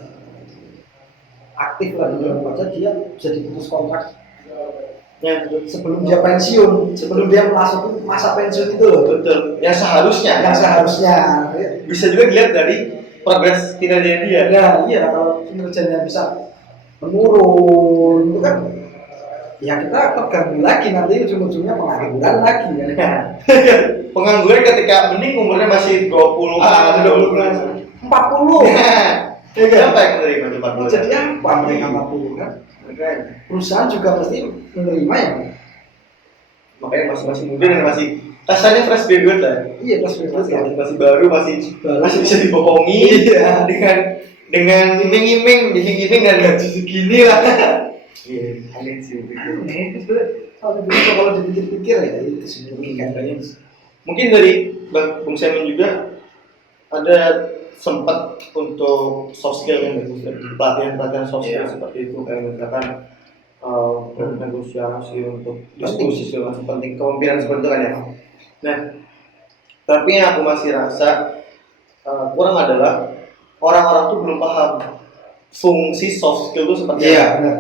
aktif lagi dalam kerja, dia bisa diputus kontrak. Ya, sebelum dia pensiun, sebelum dia masuk masa pensiun itu loh. Betul. Yang seharusnya bisa juga dilihat dari progres kinerja dia. Ya, iya kalau kinerjanya bisa menurun itu kan ya kita terganggu lagi nanti ujung-ujungnya pengangguran lagi kan. Pengangguran ketika mending umurnya masih 20 20 40 ya kan? Apa yang menerima coba? mau jadi apa mereka 40 kan? Perusahaan juga pasti menerima ya. Makanya masih muda dan masih rasanya fresh graduate lah. Iya fresh graduate ya. Masih baru, masih bisa dibohongi dengan iming-iming dan gaji segini lah. Iya, aneh sih. Kalau dipikir-pikir ya itu sebenarnya kayaknya. Mungkin dari Bung Simon juga ada sempat untuk soft skill yang bagus, pelatihan soft skill seperti itu kayak misalkan negosiasi untuk diskusi segala penting kepemimpinan seperti itu kan ya. Nah, tapi yang aku masih rasa kurang adalah orang-orang tuh belum paham fungsi soft skill itu seperti apa. Benar.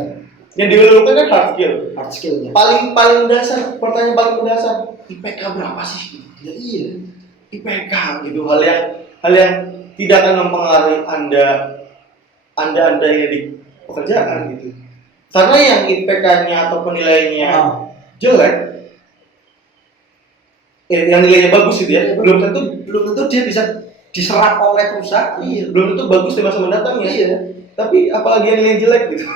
Yang dilakukan kan hard skill. Hard skillnya. Paling dasar, pertanyaan paling mendasar, IPK berapa sih? Ya iya. IPK gitu, hal yang tidak akan mempengaruhi anda yang di pekerjaan gitu. Karena yang IPK-nya atau penilaiannya jelek, yang nilainya bagus gitu ya, belum tentu dia bisa diserap oleh perusahaan. Iya, belum tentu bagus di masa mendatang ya. Iya. Tapi apalagi yang nilainya jelek gitu.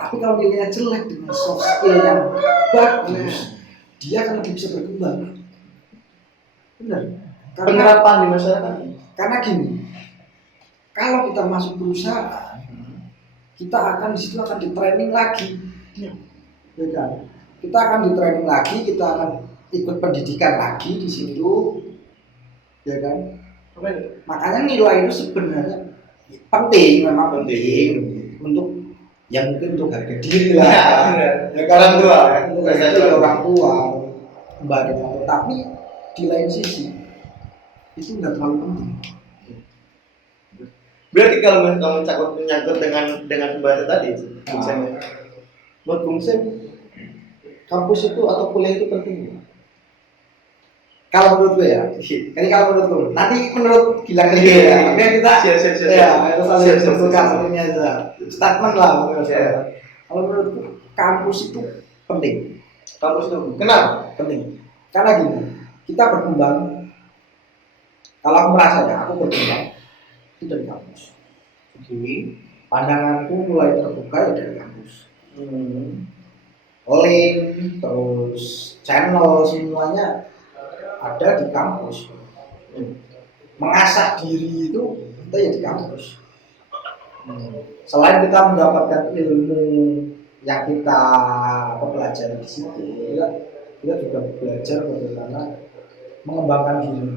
Tapi kalau nilainya jelek dengan soft skill yang bagus, dia akan lebih bisa berkembang. Benar. Penerapan di masyarakat. Karena gini, kalau kita masuk perusahaan, kita akan di situ akan di training lagi, ya kan? Kita akan di training lagi, kita akan ikut pendidikan lagi di situ, ya kan? Makanya nilai itu sebenarnya penting, memang penting untuk yang mungkin untuk harga diri lah, ya, orang tua, untuk harga diri orang tua, bagaimana? Tapi di lain sisi itu nggak terlalu penting. Berarti kalau kamu menyangkut dengan pembahasan tadi, menurut Bung Sem, kampus itu atau kuliah itu penting? Kalau menurut gue ya, ini kalau menurut gue, nanti menurut Gilang aja ya. Oke kita, ya kita saling bertukar ini aja, statement lah menurut saya. Kalau menurut gue, kampus itu penting. Kampus itu kenapa? Penting. Karena gini, kita berkembang. Kalau aku merasa ya, aku berkembang itu dari kampus. Jadi pandanganku mulai terbuka ya dari kampus. Link, terus channel semuanya ada di kampus. Mengasah diri itu kita ya di kampus. Selain kita mendapatkan ilmu yang kita pelajari di situ, kita juga belajar bagaimana mengembangkan diri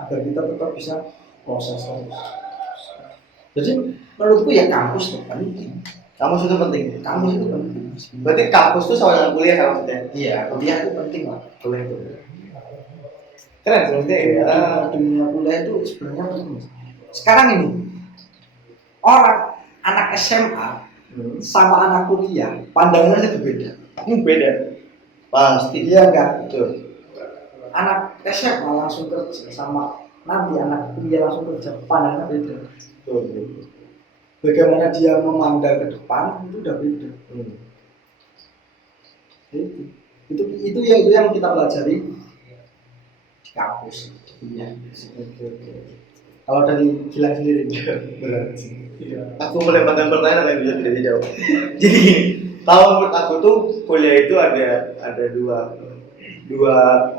agar kita tetap bisa proses terus. Jadi menurutku ya kampus itu penting. Kampus itu penting. Kampus itu penting. Berarti kampus itu sama dengan kuliah kan maksudnya? Iya, kuliah itu penting lah. Kuliah itu. Keren sebenarnya ya. Dunia kuliah itu sebenarnya penting. Sekarang ini orang anak SMA sama anak kuliah pandangannya berbeda. Beda. Pasti. Iya enggak? Betul. Anak SMA langsung kerja sama nanti anak kuliah langsung kerja pandangannya beda. Betul. Bagaimana dia memandang ke depan itu udah beda. Itu yang kita pelajari di kampus di dunia. Kalau dari Gilang sendiri berat sih. Aku melemparkan pertanyaan yang bisa tidak dijawab. Jadi gini, kalau menurut aku tuh kuliah itu ada dua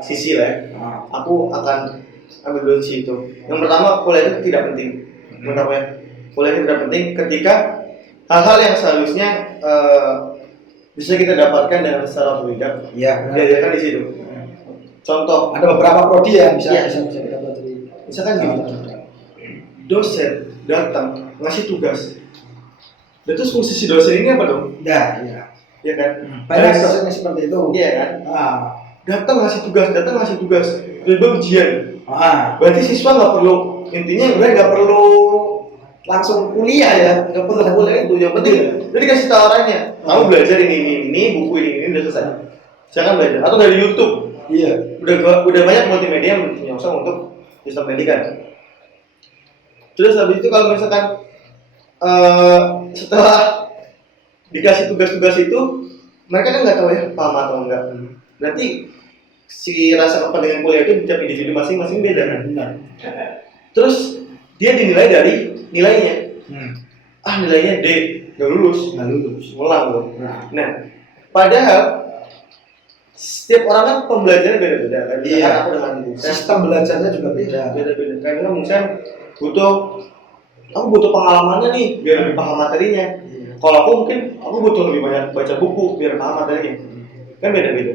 sisi lah. Aku akan ambil dua sisi itu. Yang pertama, kuliah itu tidak penting. Pertama, kuliah itu tidak penting ketika hal-hal yang seharusnya bisa kita dapatkan dengan secara otodidak. Iya. Diajarkan di situ. Contoh, ada beberapa prodi yang bisa kita pelajari. Misalkan gini, dosen datang ngasih tugas. Dan terus fungsi si dosen ini apa dong? Iya kan? Banyak dosen yang seperti itu. Iya kan? Datang ngasih tugas, tiba ujian. Berarti siswa nggak perlu, intinya sebenarnya nggak perlu langsung kuliah ya, nggak perlu kuliah itu. Yang penting udah dikasih tawarannya. Kamu belajar ini, buku ini udah selesai. Silakan belajar. Atau dari YouTube. Iya. Udah banyak multimedia yang menyongsong untuk sistem pendidikan. Terus habis itu kalau misalkan setelah dikasih tugas-tugas itu mereka kan nggak tahu ya paham atau enggak. Berarti si rasa kepentingan kuliah itu tiap individu masing-masing beda kan. Benar. Terus dia dinilai dari nilainya. Nilainya D, nggak lulus, ngulang loh. Nah, padahal setiap orang kan pembelajaran beda-beda kan. Iya. Aku dengan Sistem belajarnya juga beda. beda-beda. Karena misalnya aku butuh pengalamannya nih biar lebih paham materinya. Iya. Kalau aku butuh lebih banyak baca buku biar paham materinya. Kan beda-beda.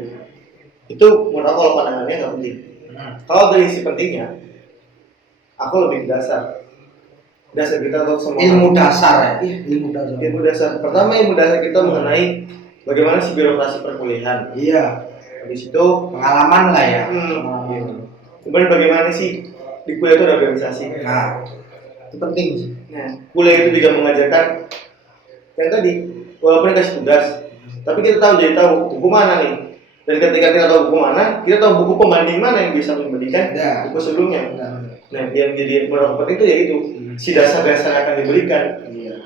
Itu menurut aku kalau pandangannya nggak penting. Kalau dari sisi pentingnya, aku lebih ke dasar kita untuk semua Ilmu dasar ya. Ilmu dasar. Pertama ilmu dasar kita mengenai bagaimana sih birokrasi perkuliahan. Iya. Habis itu Pengalaman lah ya. kemudian bagaimana sih di kuliah itu ada organisasi. Nah, itu penting sih. Nah, kuliah itu juga mengajarkan yang tadi, walaupun dikasih tugas, tapi kita jadi tahu buku mana nih. Dan ketika kita tahu buku mana, kita tahu buku pembanding mana yang bisa membandingkan buku sebelumnya. Nah, yang jadi menurut penting itu ya itu, si dasar-dasar yang akan diberikan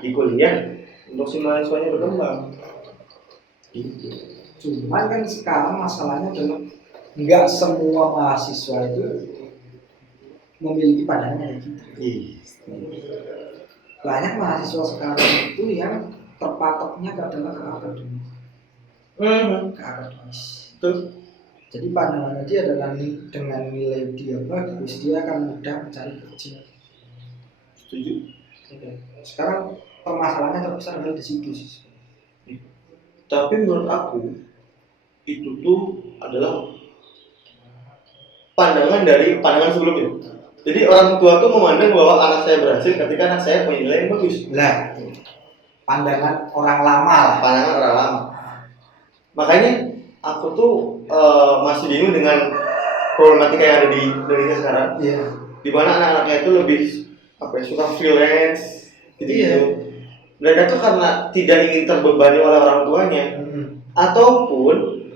di kuliah untuk si mahasiswanya berkembang. Gitu. Cuman kan sekarang masalahnya adalah nggak semua mahasiswa itu memiliki pandangan kayak gitu. Banyak mahasiswa sekarang itu yang terpatoknya adalah ke akademis. Ke akademis. Jadi pandangannya dia adalah dengan nilai dia bagus, dia akan mudah mencari kerja. Setuju? Sekarang permasalahannya terbesar adalah di situ sih. Tapi menurut aku itu tuh adalah pandangan sebelumnya. Jadi orang tua tuh memandang bahwa anak saya berhasil ketika anak saya punya nilai yang bagus. Lah, pandangan orang lama lah. Pandangan orang lama. Makanya aku tuh masih bingung dengan problematika yang ada di Indonesia sekarang. Iya. Di mana anak-anaknya itu lebih suka freelance gitu. Mereka tuh karena tidak ingin terbebani oleh orang tuanya, ataupun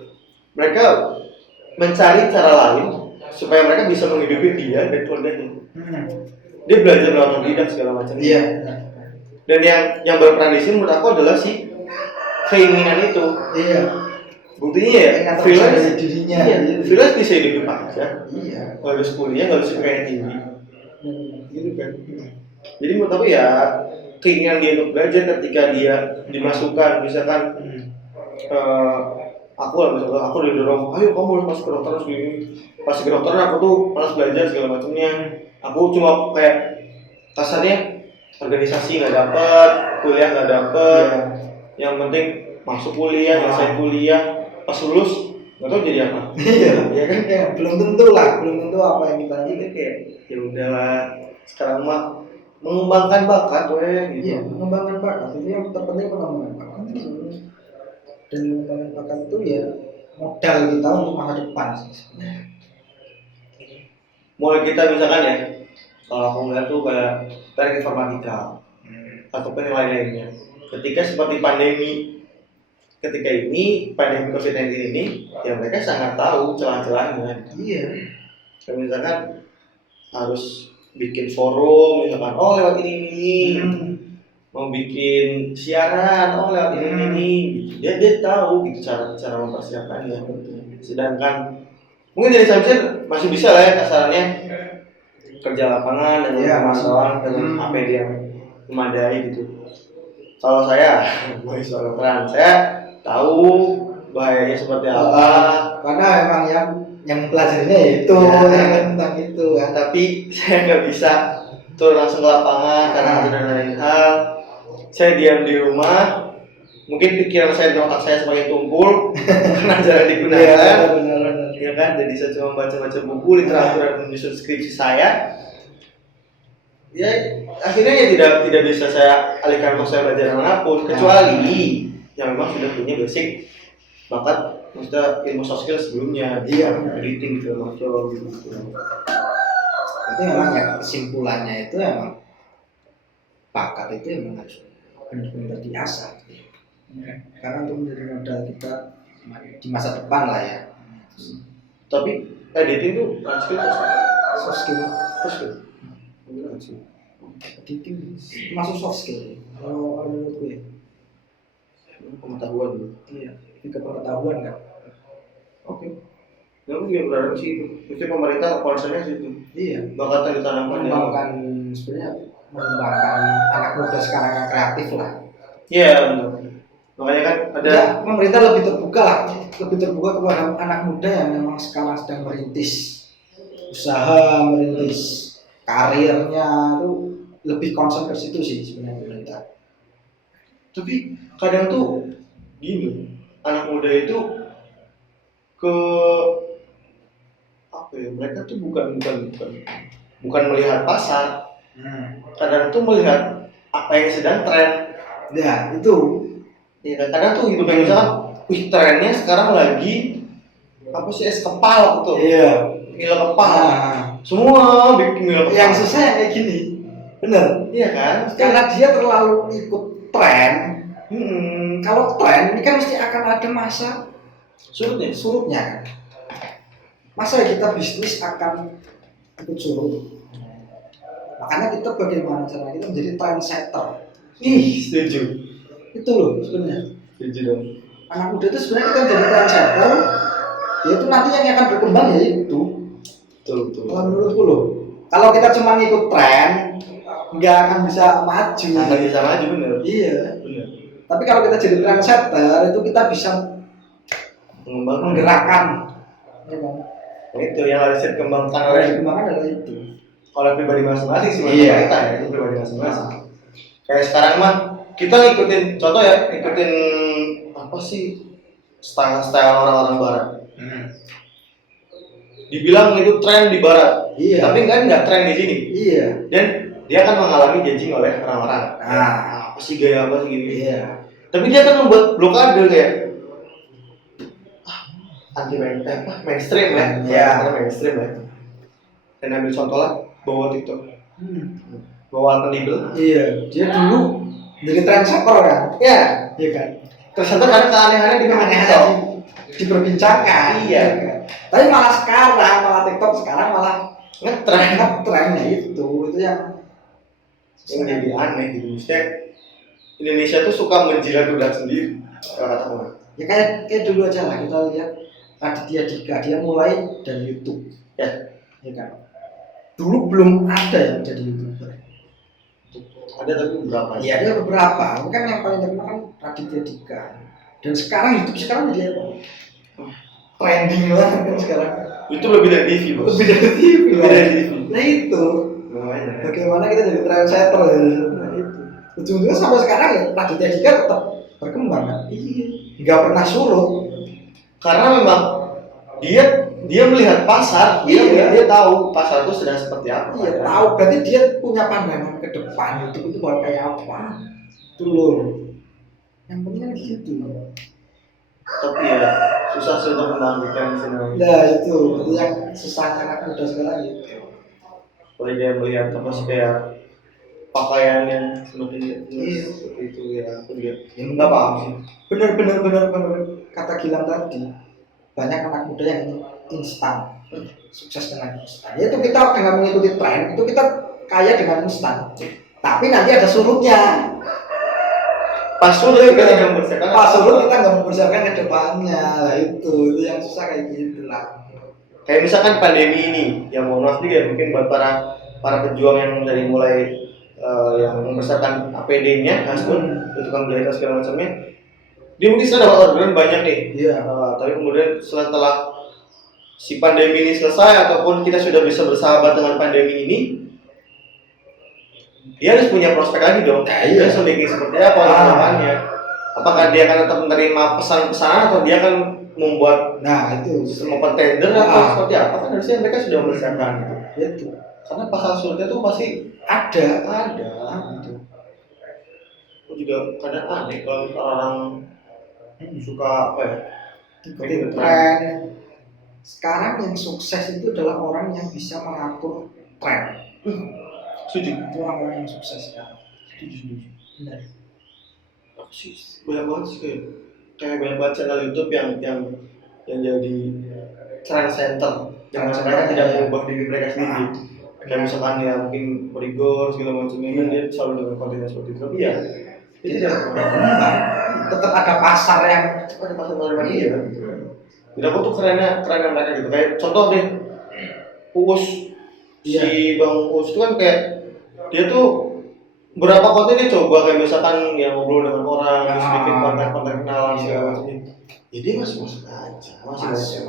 mereka mencari cara lain supaya mereka bisa menghidupi dia dan keluarganya. Dia belajar lewat otodidak segala macam. Iya. Dan yang berperan di sini menurut aku adalah si keinginan itu. Iya. Buktinya ya freelance dirinya. Iya, freelance bisa hidup aja. Iya. Nggak harus kuliah, nggak harus kayak tinggi. Gitu kan. Jadi menurut aku ya keinginan dia untuk belajar ketika dia dimasukkan, misalkan aku didorong, ayo kamu harus masuk ke dokter harus gini. Pas ke dokter aku tuh malas belajar segala macamnya. Aku cuma kayak kasarnya organisasi nggak dapet, kuliah nggak dapet. Yang penting masuk kuliah, selesai kuliah, pas lulus nggak tahu jadi apa. Iya kan ya, belum tentu apa yang kita Jadi kayak ya udahlah sekarang mah mengembangkan bakat gitu. Iya, mengembangkan bakat itu yang terpenting, pengembangan bakat. Dan mengembangkan bakat itu ya modal kita untuk masa depan sih sebenarnya. Mulai kita misalkan ya, kalau aku ngeliat tuh kayak teknik informatika ataupun yang lain-lainnya. Ketika ini pandemi COVID-19 ini, ya mereka sangat tahu celah-celahnya. Iya. Kayak misalkan harus bikin forum, misalkan lewat ini, mau bikin siaran, lewat ini, gitu. Dia tahu gitu cara mempersiapkannya. Sedangkan mungkin dari Samsir masih bisa lah ya kasarannya kerja lapangan dengan pemasaran dengan APD yang memadai gitu. Kalau saya tahu bahayanya seperti apa. Karena memang yang pelajarinya itu tentang itu kan. Tapi saya nggak bisa turun langsung ke lapangan karena ada dan lain hal. Saya diam di rumah. Mungkin pikiran saya dan otak saya semakin tumpul karena jarang digunakan. Ya kan, jadi saya cuma baca-baca buku, literatur dan menyusun skripsi saya. Ya akhirnya ya tidak bisa saya alihkan untuk saya belajar manapun kecuali yang memang sudah punya basic bakat, maksudnya ilmu soft skill sebelumnya, editing segala macam gitu. Itu memang ya kesimpulannya itu emang bakat itu emang harus benar-benar diasah. Karena untuk menjadi modal kita di masa depan lah ya. Tapi editing tuh soft skill. Editing masuk soft skill kalau menurutku ya. Pengetahuan gitu. Iya, lebih ke pengetahuan kan. Oke. Ya aku juga berharap sih itu. Mesti pemerintah concernnya situ. Iya, Bakat yang ditanamkan di awal. mengembangkan sebenarnya mengembangkan anak muda sekarang yang kreatif lah. Iya benar. Makanya kan ada Ya, pemerintah lebih terbuka lah, lebih terbuka kepada anak muda yang memang sekarang sedang merintis usaha, merintis karirnya itu lebih concern ke situ sih sebenarnya pemerintah. tapi kadang tuh gini, anak muda itu ke apa ya? Mereka tuh bukan melihat pasar. Kadang tuh melihat apa yang sedang tren. Ya itu. Ya kan kadang tuh gitu kayak misalkan, wih trennya sekarang lagi apa sih es kepal tuh. Iya. Milo kepal. Nah, Semua bikin milo kepal. yang susah ya kayak gini, bener. Iya kan? Karena dia terlalu ikut tren. Kalau Kalau tren ini kan mesti akan ada masa surutnya. kan. Masa kita bisnis akan ikut surut. Makanya kita bagaimana cara kita menjadi trendsetter. Setuju. Itu loh sebenarnya. Setuju dong. Anak muda itu sebenarnya kita jadi trendsetter. Ya itu nanti yang akan berkembang ya itu. Betul. Kalau menurutku loh. Kalau kita cuma ngikut tren, nggak akan bisa maju. Akan bisa maju bener. Iya. Bener. Tapi kalau kita jadi trendsetter itu kita bisa menggerakkan. Ya kan? Itu yang harus dikembangkan oleh Dikembangkan adalah itu. oleh pribadi masing-masing sih Iya. kita ya, itu pribadi masing-masing. Kayak sekarang mah kita ngikutin contoh ya, ngikutin apa sih style orang-orang barat. Dibilang itu tren di barat, Iya. tapi kan nggak tren di sini. Iya. Dan dia akan mengalami judging oleh orang-orang. Nah. Apa sih gaya apa sih gini? Iya. Tapi dia kan membuat blokade kayak anti mainstream ya. Iya. Karena mainstream ya. Dan ambil contoh lah bawa TikTok, bawa Alpenibel. Iya. Dia dulu jadi trendsetter kan. Ya, Iya kan. ternyata karena keanehannya di TikTok. Diperbincangkan. Iya. Kan? Tapi malah sekarang, malah TikTok sekarang malah Ngetren. trennya itu yang Jadi aneh gitu. Maksudnya Indonesia tuh suka menjilat ludah sendiri. Kalau kata orang. ya kayak dulu aja lah kita lihat Raditya Dika dia mulai dari YouTube. Ya. Ya kan. Dulu belum ada yang jadi YouTuber. Ada tapi beberapa. Iya ada beberapa. Kan yang paling terkenal kan Raditya Dika. Dan sekarang YouTube sekarang jadi apa? Trending banget kan sekarang. Itu lebih dari TV, Bos. Lebih dari TV. Lebih dari TV. Nah itu. Makanya. Bagaimana kita jadi trendsetter ya? Nah itu. Ujung-ujungnya sampai sekarang ya Raditya Dika tetap berkembang kan? Iya. Nggak pernah surut. Karena memang dia melihat pasar, Iya. dia tahu pasar itu sedang seperti apa. Iya tahu. Berarti dia punya pandangan ke depan itu bakal kayak apa? Itu loh. Yang penting kan gitu. Tapi ya susah sih untuk membangkitkan sini. Nah itu yang susah anak muda sekarang gitu. Kalau dia melihat apa sih kayak pakaian yang semakin Iya. seperti itu ya, aku juga Yang nggak paham sih. Bener kata Gilang tadi. Banyak anak muda yang instan, sukses dengan instan. Ya itu kita dengan mengikuti tren itu kita kaya dengan instan. Tapi nanti ada surutnya. Pas surut kita tidak mempersiapkan. Pas surut kita nggak mempersiapkan ke depannya. Lah itu yang susah kayak gitu lah. Kayak misalkan pandemi ini, yang mohon maaf juga mungkin buat para pejuang yang dari mulai yang mempersiapkan APD-nya, masker, untuk menjahit segala macamnya, dia mungkin sudah dapat orderan banyak nih. Iya. Tapi kemudian setelah si pandemi ini selesai ataupun kita sudah bisa bersahabat dengan pandemi ini, dia harus punya prospek lagi dong. Nah, Dia iya. harus memikir seperti apa kedepannya. Apakah dia akan tetap menerima pesan-pesan atau dia akan membuat Nah itu sistem open tender atau seperti apa? Kan harusnya mereka sudah mempersiapkan gitu. itu Karena pasal surutnya tuh pasti ada. gitu. Aku juga kadang aneh kalau orang suka apa ya? Ikuti tren. Sekarang yang sukses itu adalah orang yang bisa mengatur tren. Setuju. Itu orang-orang yang sukses sekarang. Setuju. Benar. Aku sih banyak banget sih kayak banyak banget channel YouTube yang jadi trend center yang mereka tidak mengubah diri mereka sendiri. kayak misalkan ya mungkin rigor segala macamnya kan dia selalu dengan konten seperti itu, tapi ya itu tidak berkembang. Tetap ada pasar yang Ada pasar lagi ya. Tidak, aku tuh kerennya mereka gitu. Kayak contoh deh, Uus, si Bang Uus itu kan kayak dia tuh berapa konten dia coba kayak misalkan ya ngobrol dengan orang, terus bikin konten kenalan segala macamnya. Ya dia masih aja, masih.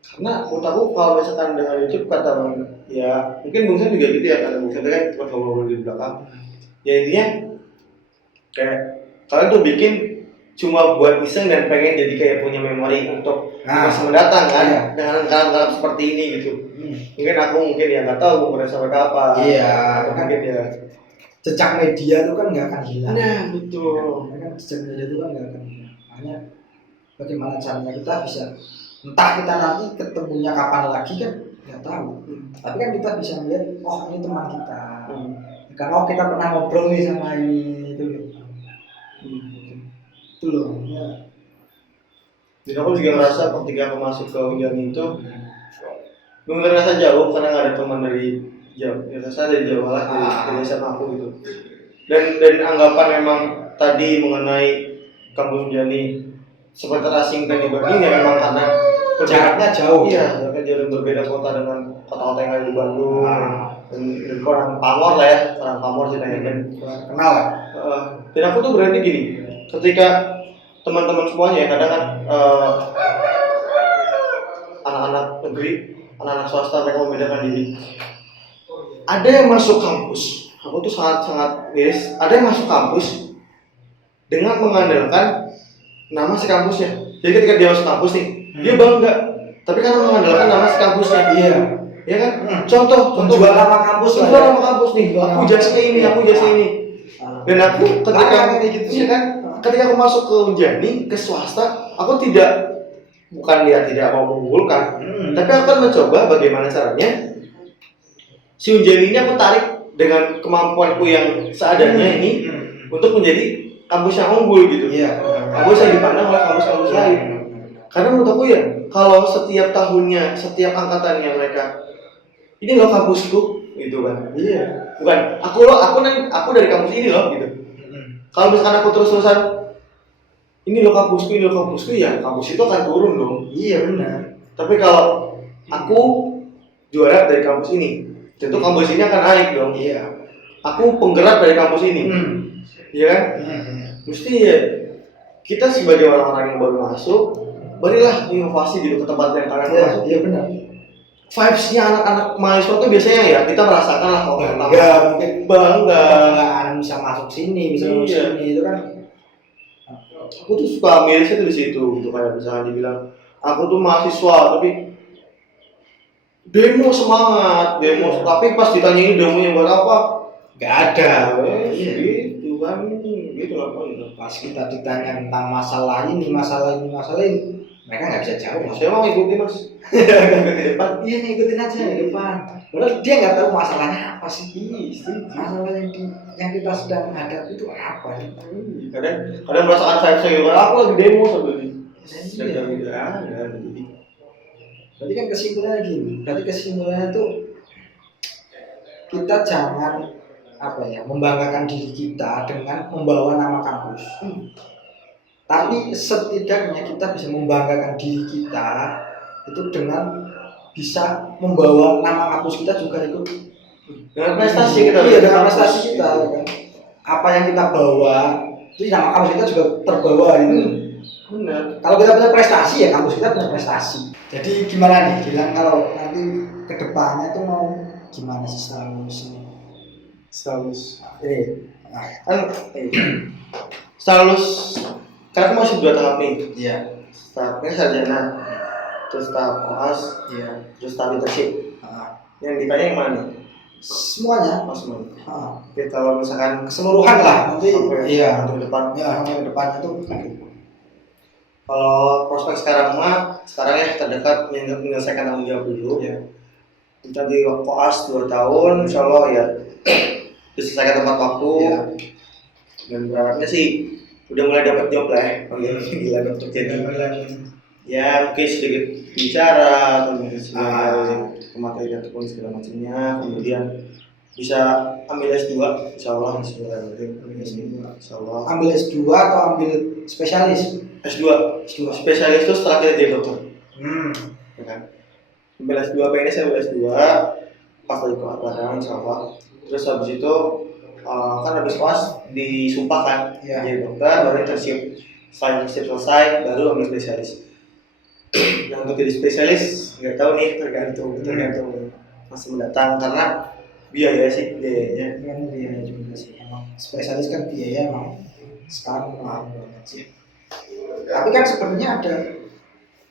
Karena menurut aku kalau misalkan dengan YouTube kata Bang, ya mungkin Bung Sen juga gitu ya, kata Bung Sen kan cuma ngobrol di belakang. Ya intinya kayak kalian tuh bikin cuma buat iseng dan pengen jadi kayak punya memori untuk masa mendatang kan, dengan kalam-kalam seperti ini gitu. Mungkin ya nggak tahu mau sampai kapan. Iya, mungkin ya jejak media itu kan nggak akan hilang. Nah betul. Kan jejak media itu kan nggak akan hilang. Makanya bagaimana caranya kita bisa, entah kita nanti ketemunya kapan lagi kan nggak tahu. Tapi kan kita bisa melihat, oh ini teman kita. Karena oh kita pernah ngobrol nih sama ini itu. Itu loh. Ya. Jadi aku juga ngerasa ketika aku masuk ke Unjani itu bener ngerasa jauh karena nggak ada teman dari jauh. Ya rasa dari jauh lah dari sama aku gitu. Dan anggapan memang tadi mengenai kampus Unjani seperti terasingkan di Bandung ya memang karena jaraknya jauh. Iya, jaraknya jauh dan berbeda kota dengan kota-kota yang ada di Bandung. Dan orang Pamor lah ya, orang Pamor ceritanya kan kenal lah. Dan aku tuh berarti gini, ketika teman-teman semuanya ya kadang kan anak-anak negeri, anak-anak swasta mereka membedakan diri. Ada yang masuk kampus, aku tuh sangat miris. Ada yang masuk kampus dengan mengandalkan nama si kampusnya. Jadi ketika dia masuk kampus nih, dia bangga. Tapi karena mengandalkan nama si kampusnya. Iya. Ya kan? Contoh jual nama kampus lah. Jual nama kampus nih. Aku jasa ini. Dan aku ketika kayak gitu sih kan, ketika aku masuk ke Unjani, ke swasta, aku tidak mau mengunggulkan, tapi aku akan mencoba bagaimana caranya si Unjani ini aku tarik dengan kemampuanku yang seadanya ini untuk menjadi kampus yang unggul gitu. Iya. Kampus yang dipandang oleh kampus-kampus lain. Karena menurut aku ya, kalau setiap tahunnya, setiap angkatannya mereka, ini loh kampusku, gitu kan? Iya. Bukan, aku dari kampus ini loh, gitu. Kalau misalkan aku terus-terusan, ini loh kampusku, ya kampus itu akan turun dong. Iya benar. Tapi kalau aku juara dari kampus ini, tentu kampus ini akan naik dong. Iya. Aku penggerak dari kampus ini, iya kan? Mesti ya kita sebagai orang-orang yang baru masuk, berilah inovasi gitu ke tempat yang kalian masuk. Iya benar. Vibes-nya anak-anak mahasiswa tuh biasanya ya kita merasakan lah kalau bangga bisa masuk sini, bisa masuk sini itu kan. Aku tuh suka mirisnya tuh di situ, gitu kayak misalnya dibilang aku tuh mahasiswa tapi demo semangat, tapi pas ditanyain demonya buat apa? Gak ada. Gitu kan, gitu lah gitu. Pas kita ditanya tentang masalah ini, mereka nggak bisa jawab. Saya mau ikuti mas. Ikuti depan. Iya ngikutin aja di depan. Padahal dia nggak tahu masalahnya apa sih. Masalah yang kita sedang hadapi itu apa? Kadang merasakan saya gitu. Aku lagi demo sebenarnya. Berarti kan kesimpulannya gini. Berarti kesimpulannya tuh kita jangan membanggakan diri kita dengan membawa nama kampus. Tapi setidaknya kita bisa membanggakan diri kita itu dengan bisa membawa nama kampus kita juga ikut dengan prestasi kita. Iya, dengan prestasi kita kan. Apa yang kita bawa itu nama kampus kita juga terbawa itu. Benar. Kalau kita punya prestasi ya kampus kita punya prestasi. Jadi gimana nih bilang kalau nanti kedepannya tuh mau gimana sih Stalus? Stalus karena masih 2 tahap nih. Iya. Tahapnya sarjana, terus tahap koas, terus tahap internship. Yang ditanya yang mana? Semuanya. Semuanya. Oke, kalau misalkan keseluruhan lah nanti. Iya. Untuk depan. Ya, sampai ke depannya tuh. Kalau prospek sekarang ya terdekat menyelesaikan tanggung jawab dulu. Iya. Nanti koas 2 tahun, insya Allah ya diselesaikan tepat waktu. Iya. Dan berharapnya sih udah mulai dapat job lah ya. Gila dapat kerja. Ya mungkin sedikit bicara atau mungkin materi ataupun segala macamnya, kemudian bisa ambil S2, insya Allah insya Allah. Ambil S2 atau ambil spesialis? S2 spesialis itu setelah kita jadi dokter. Ya kan? Ambil S2, pengennya saya ambil S2 pas lagi keadaan insya Allah. Terus habis itu kan habis pas disumpah kan jadi dokter, baru internship. Setelah internship selesai, baru ambil spesialis. Nah untuk jadi spesialis nggak tahu nih, tergantung masih mendatang karena biayanya. Yang biaya juga sih, emang spesialis kan biaya emang sekarang mahal banget sih. Tapi kan sebenarnya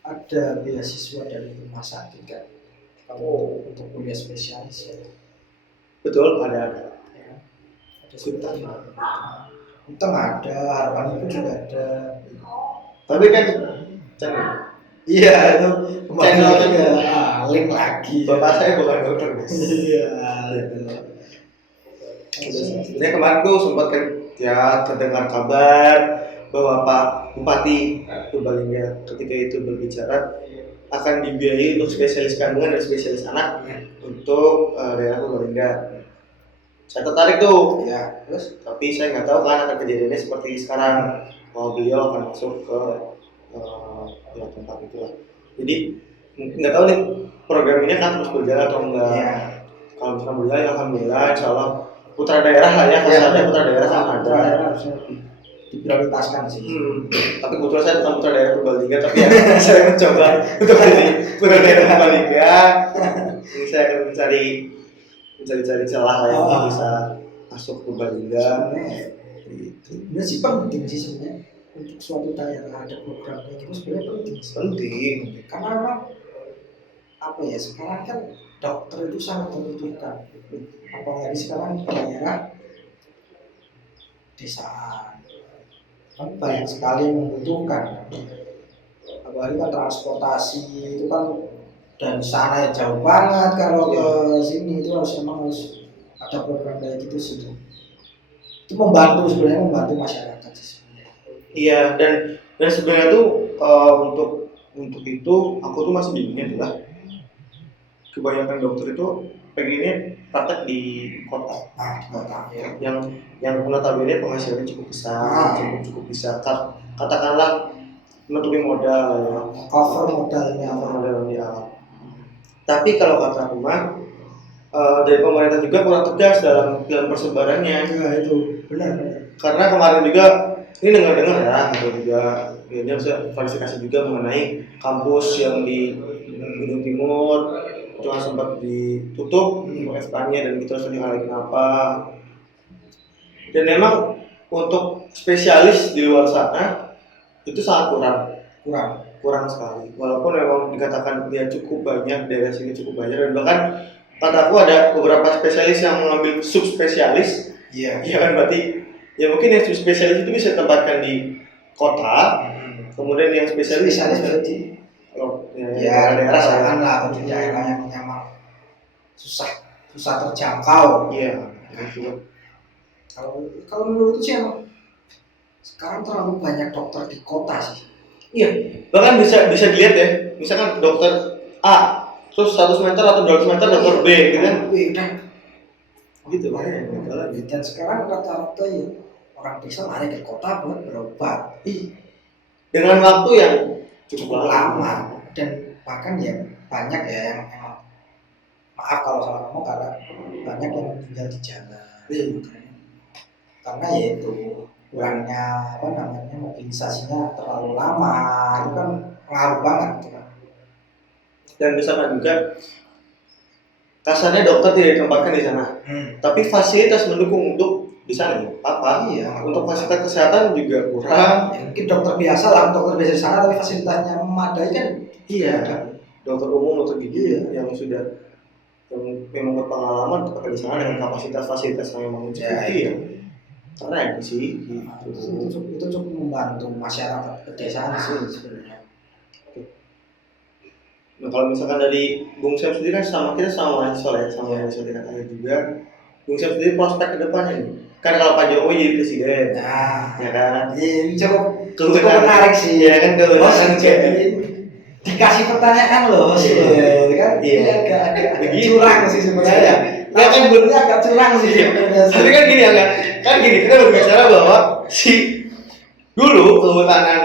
ada beasiswa dari rumah sakit kan kalau untuk kuliah spesialis ya. Betul, ada. Ya, ada Utang ada, harapan itu juga ada. Tapi kan Iya itu channel juga link lagi. Bapak saya bukan dokter guys. Iya. Sebenarnya kemarin tuh sempat kan ya terdengar kabar bahwa Pak Bupati Purbalingga ketika itu berbicara akan dibiayai untuk spesialis kandungan dan spesialis anak untuk daerah Purbalingga. Saya tertarik tuh. Ya, terus tapi saya nggak tahu kan akan kejadiannya seperti sekarang bahwa beliau akan masuk ke tempat itu lah. Jadi nggak tahu nih program ini kan terus berjalan atau enggak. ya. Kalau misalkan berjalan, alhamdulillah, insya Allah putra daerah lah ya, kasarnya putra daerah kan ada. Harusnya diprioritaskan sih. Tapi kebetulan saya bukan putra daerah Purbalingga, tapi ya saya mencoba untuk jadi putra daerah Purbalingga. Ini saya akan mencari celah lah yang bisa masuk Purbalingga. Itu sih penting sih sebenarnya untuk suatu daerah ada program kayak gitu sebenarnya penting. Karena memang apa ya, sekarang kan dokter itu sangat membutuhkan, apalagi sekarang di daerah desaan kan banyak sekali yang membutuhkan, apalagi kan transportasi itu kan dari sana ya jauh banget, kalau ke sini itu memang harus ada program kayak gitu sih. Itu sebenarnya membantu masyarakat sih. Iya, dan sebenarnya tuh untuk itu aku tuh masih bingungnya adalah kebanyakan dokter itu pengennya praktek di kota. Ya. Yang notabene penghasilannya cukup besar, cukup bisa katakanlah menutupi modal ya. Cover modalnya. Tapi kalau kata aku mah dari pemerintah juga kurang tegas dalam persebarannya. Ya itu benar. Karena kemarin juga ini dengar ya, juga dia bisa klarifikasi juga mengenai kampus yang di Gunung Timur itu kan sempat ditutup untuk FK-nya dan itu harus dialihkan kenapa. Dan memang untuk spesialis di luar sana itu sangat kurang sekali. Walaupun memang dikatakan dia cukup banyak, daerah sini cukup banyak, dan bahkan kataku ada beberapa spesialis yang mengambil subspesialis. Iya kan, berarti ya mungkin yang subspesialis itu bisa ditempatkan di kota, kemudian yang spesialis berarti daerah lah, atau di daerah yang memang susah terjangkau. Iya. Kalau menurut sih emang sekarang terlalu banyak dokter di kota sih. Iya, bahkan bisa dilihat ya, misalkan dokter A, terus 100 meter atau 200 meter dokter B, gitu kan? Gitu banyak. Dan sekarang rata-rata ya orang bisa lari ke kota buat berobat. Dengan waktu yang cukup lama, dan bahkan ya banyak ya yang emang, maaf kalau salah ngomong, karena banyak yang tinggal di jalan. Karena ya itu kurangnya mobilisasinya terlalu lama, itu kan pengaruh banget gitu kan. Dan misalkan juga kasarnya dokter tidak ditempatkan di sana, tapi fasilitas mendukung untuk di sana Iya. Untuk fasilitas kesehatan juga kurang. Ya, mungkin dokter biasa di sana, tapi fasilitasnya memadai kan. Iya. Dokter umum, dokter gigi yang memang berpengalaman tetap di sana dengan kapasitas yang memang mencukupi ya. Keren sih. Itu cukup membantu masyarakat pedesaan sih sebenarnya. Nah kalau misalkan dari Bung Syaf sendiri kan sama mahasiswa tingkat akhir juga. Bung Syaf sendiri prospek ke depannya nih. Kan kalau Pak Jokowi jadi presiden, ya kan? Cukup menarik sih. Ya kan kalau jadi dikasih pertanyaan loh sih kan Iya. agak Begitu. curang sih sebenarnya Nggak, kan sumbernya agak curang sih sebenarnya Tapi kan gini ya kan gini kita berbicara bahwa si dulu kehutanan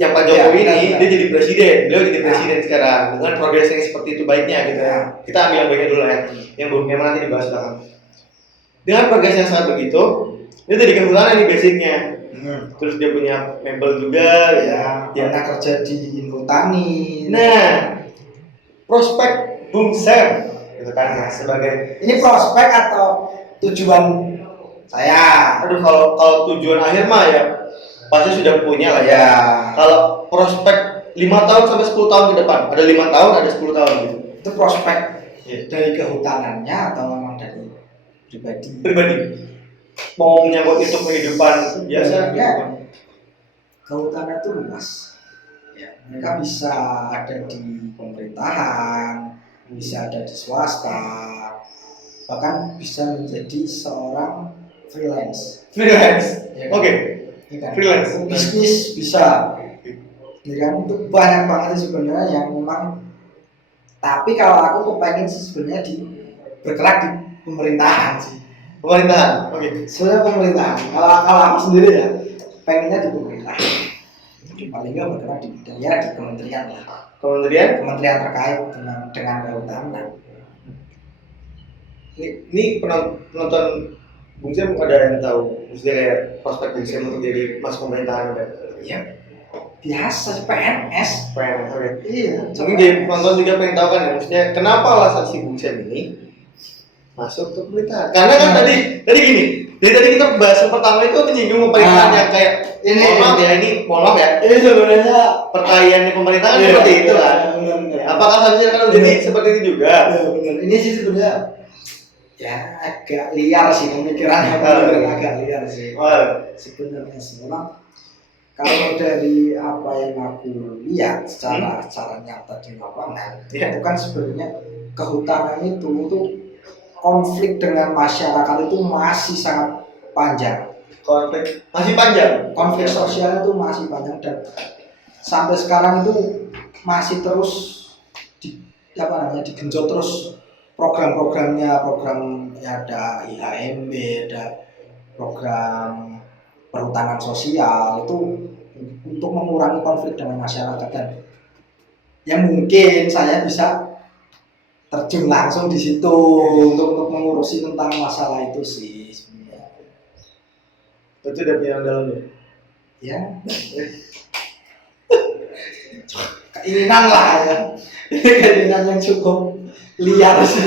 yang Pak Jokowi Iya, ini benar. dia jadi presiden, beliau jadi presiden sekarang dengan progres yang seperti itu baiknya gitu ya. Kita ambil yang baiknya dulu ya, yang buruknya nanti dibahas belakang. Dengan progres yang sangat begitu, dia jadi kehutanan nih basicnya. Terus dia punya mebel juga, ya pernah kerja di Inrotani. Nah, prospek Bung Sam, gitu kan ya, sebagai Ini prospek atau tujuan saya? aduh kalau tujuan akhir mah ya pasti sudah punya lah ya. Kalau prospek 5 tahun sampai 10 tahun ke depan, ada 5 tahun, ada 10 tahun gitu. Itu prospek Iya. dari kehutanannya atau memang dari Pribadi mau menyambut itu kehidupan biasa Ya. gitu. Kehutanan itu luas. Ya, mereka bisa ada di pemerintahan, bisa ada di swasta, bahkan bisa menjadi seorang freelance. Freelance. Ya kan? Oke. Ya kan? Freelance. Bisnis bisa. Ya kan? Itu banyak banget sih sebenarnya yang memang. Tapi kalau aku kepengen sih sebenarnya bergerak di pemerintahan sih. Pemerintahan. Oke. Sebenarnya pemerintahan. Kalau aku sendiri ya, pengennya di pemerintahan. Paling nggak bergerak di bidang ya di kementerian lah. Kementerian terkait dengan kehutanan. Ini penonton Bung Sam ada yang tahu maksudnya kayak prospek Bung Sam untuk jadi masuk pemerintahan udah? Ya biasa PNS. PNS, oke. Iya. Mungkin jadi penonton juga pengen tahu kan ya, maksudnya kenapa alasan si Bung Sam ini masuk ke pemerintahan? Karena kan tadi gini, dari tadi kita bahas pertama itu menyinggung pemerintahan yang kayak mohon maaf ya. Ini sebenarnya Pertanyaan di pemerintahan seperti itu kan. Benar. Apakah seharusnya kan jadi seperti itu juga? Ya, benar. Ini sih sebenarnya ya agak liar sih pemikirannya, agak liar sih. Sebenarnya sih memang kalau dari apa yang aku lihat secara nyata di lapangan, itu kan sebenarnya kehutanan itu konflik dengan masyarakat itu masih sangat panjang. Konflik masih panjang. Konflik sosial itu masih panjang dan sampai sekarang itu masih terus digenjot terus program-programnya, ya ada IHMB, ada program perhutanan sosial itu untuk mengurangi konflik dengan masyarakat dan yang mungkin saya bisa terjun langsung di situ untuk mengurusi tentang masalah itu sih sebenarnya. Itu udah punya dalamnya. Ya. Keinginan lah ya. Keinginan yang cukup liar sih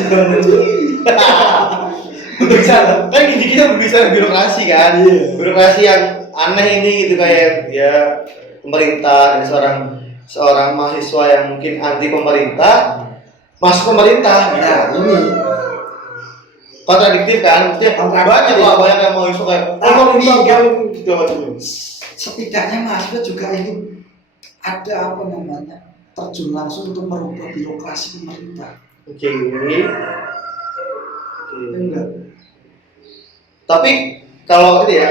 Berbicara, kan ini kita berbicara birokrasi kan, birokrasi yang aneh ini gitu kayak ya pemerintah dan seorang mahasiswa yang mungkin anti pemerintah masuk pemerintah gitu. Ya ini kontradiktif kan, maksudnya banyak yang mahasiswa kayak tapi kan gitu. setidaknya mahasiswa juga ini ada apa namanya terjun langsung untuk merubah birokrasi pemerintah. Oke. Enggak. Tapi kalau itu ya,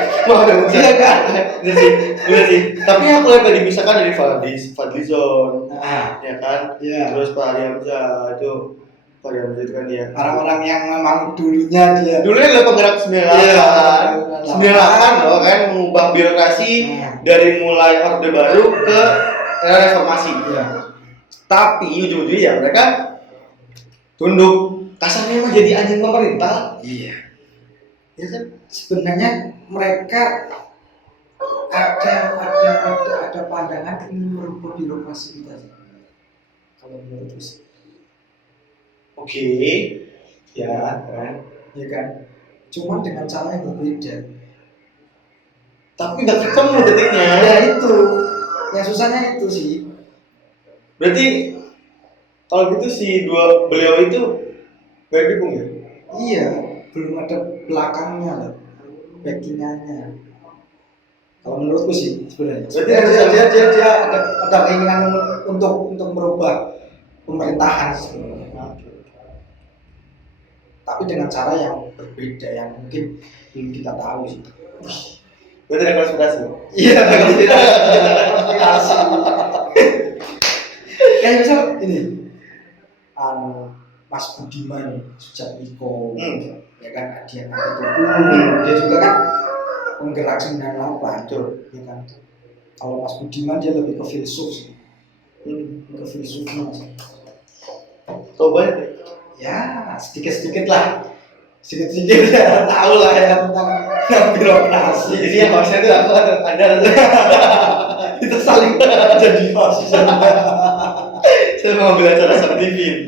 Iya kan? Bener sih. Tapi aku lihat tadi misalkan dari Fadlizon, ya kan? Iya. Terus Pak Ariamza itu itu kan dia. Orang-orang yang memang dulunya dia. Dulunya adalah penggerak 98. 98 loh kan mengubah birokrasi dari mulai Orde Baru ke era reformasi. Iya. Tapi ujung-ujungnya ya mereka tunduk, kasarnya mah jadi anjing pemerintah. Iya. Ya kan? Sebenarnya mereka ada pandangan ingin merubah birokrasi kita. Kalau menurut saya. Oke. Ya kan. Ya kan. Cuman dengan cara yang berbeda. Tapi nggak ketemu detiknya. Ya itu. Yang susahnya itu sih. Berarti kalau gitu si beliau itu nggak dukung ya? Iya, belum ada belakangnya loh, backingannya. Kalau menurutku sih sebenarnya. Berarti dia ada keinginan untuk merubah pemerintahan sebenarnya. Tapi dengan cara yang berbeda yang mungkin belum kita tahu sih. Berarti ada konspirasi. Iya, ada konspirasi. Kayak misal ini, Mas Budiman Sujatmiko, ya kan, Adian Apitupulu, dia juga kan penggerak 98, ya kan. Kalau Mas Budiman dia lebih ke filsuf sih, ke filsufnya sih. Coba ya. Ya sedikit-sedikit lah, sedikit-sedikit ya tahu lah ya tentang birokrasi. Jadi yang hostnya itu aku ada Itu saling jadi host. saya mau ambil acara sama TV,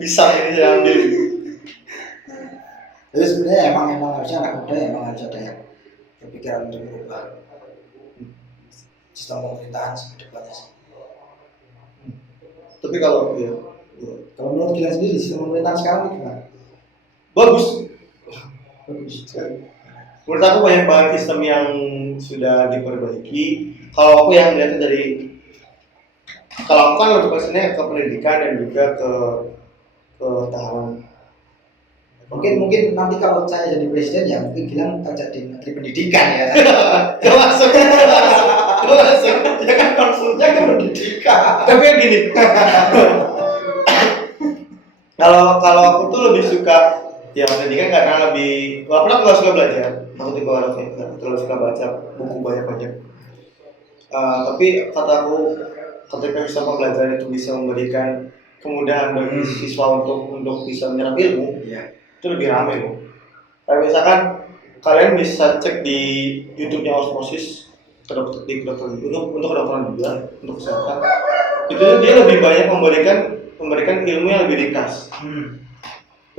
bisa ini saya ambil. Jadi sebenarnya emang harusnya anak muda emang harus ada yang berpikiran untuk merubah sistem pemerintahan sedepannya sih. Tapi kalau ya, Kalau menurut kalian sendiri sistem pemerintahan sekarang ini gimana? bagus. Bagus. Menurut aku banyak banget sistem yang sudah diperbaiki. Kalau aku yang lihat dari, kalau aku kan lebih pastinya ke pendidikan dan juga ke tahanan. Mungkin nanti kalau saya jadi presiden ya mungkin bilang kerja di menteri pendidikan ya. Gak masuk. Ya kan konsulnya ke pendidikan. Tapi yang gini. Kalau aku tuh lebih suka ya pendidikan karena lebih, walaupun aku gak suka belajar, aku tipe orang yang terlalu suka baca buku banyak-banyak. Tapi kata aku, ketika sistem pembelajaran itu bisa memberikan kemudahan bagi siswa untuk bisa menyerap ilmu, itu lebih ramai loh. Kayak misalkan kalian bisa cek di YouTube-nya Osmosis untuk kedokteran juga, untuk kesehatan. Itu dia lebih banyak memberikan ilmu yang lebih ringkas.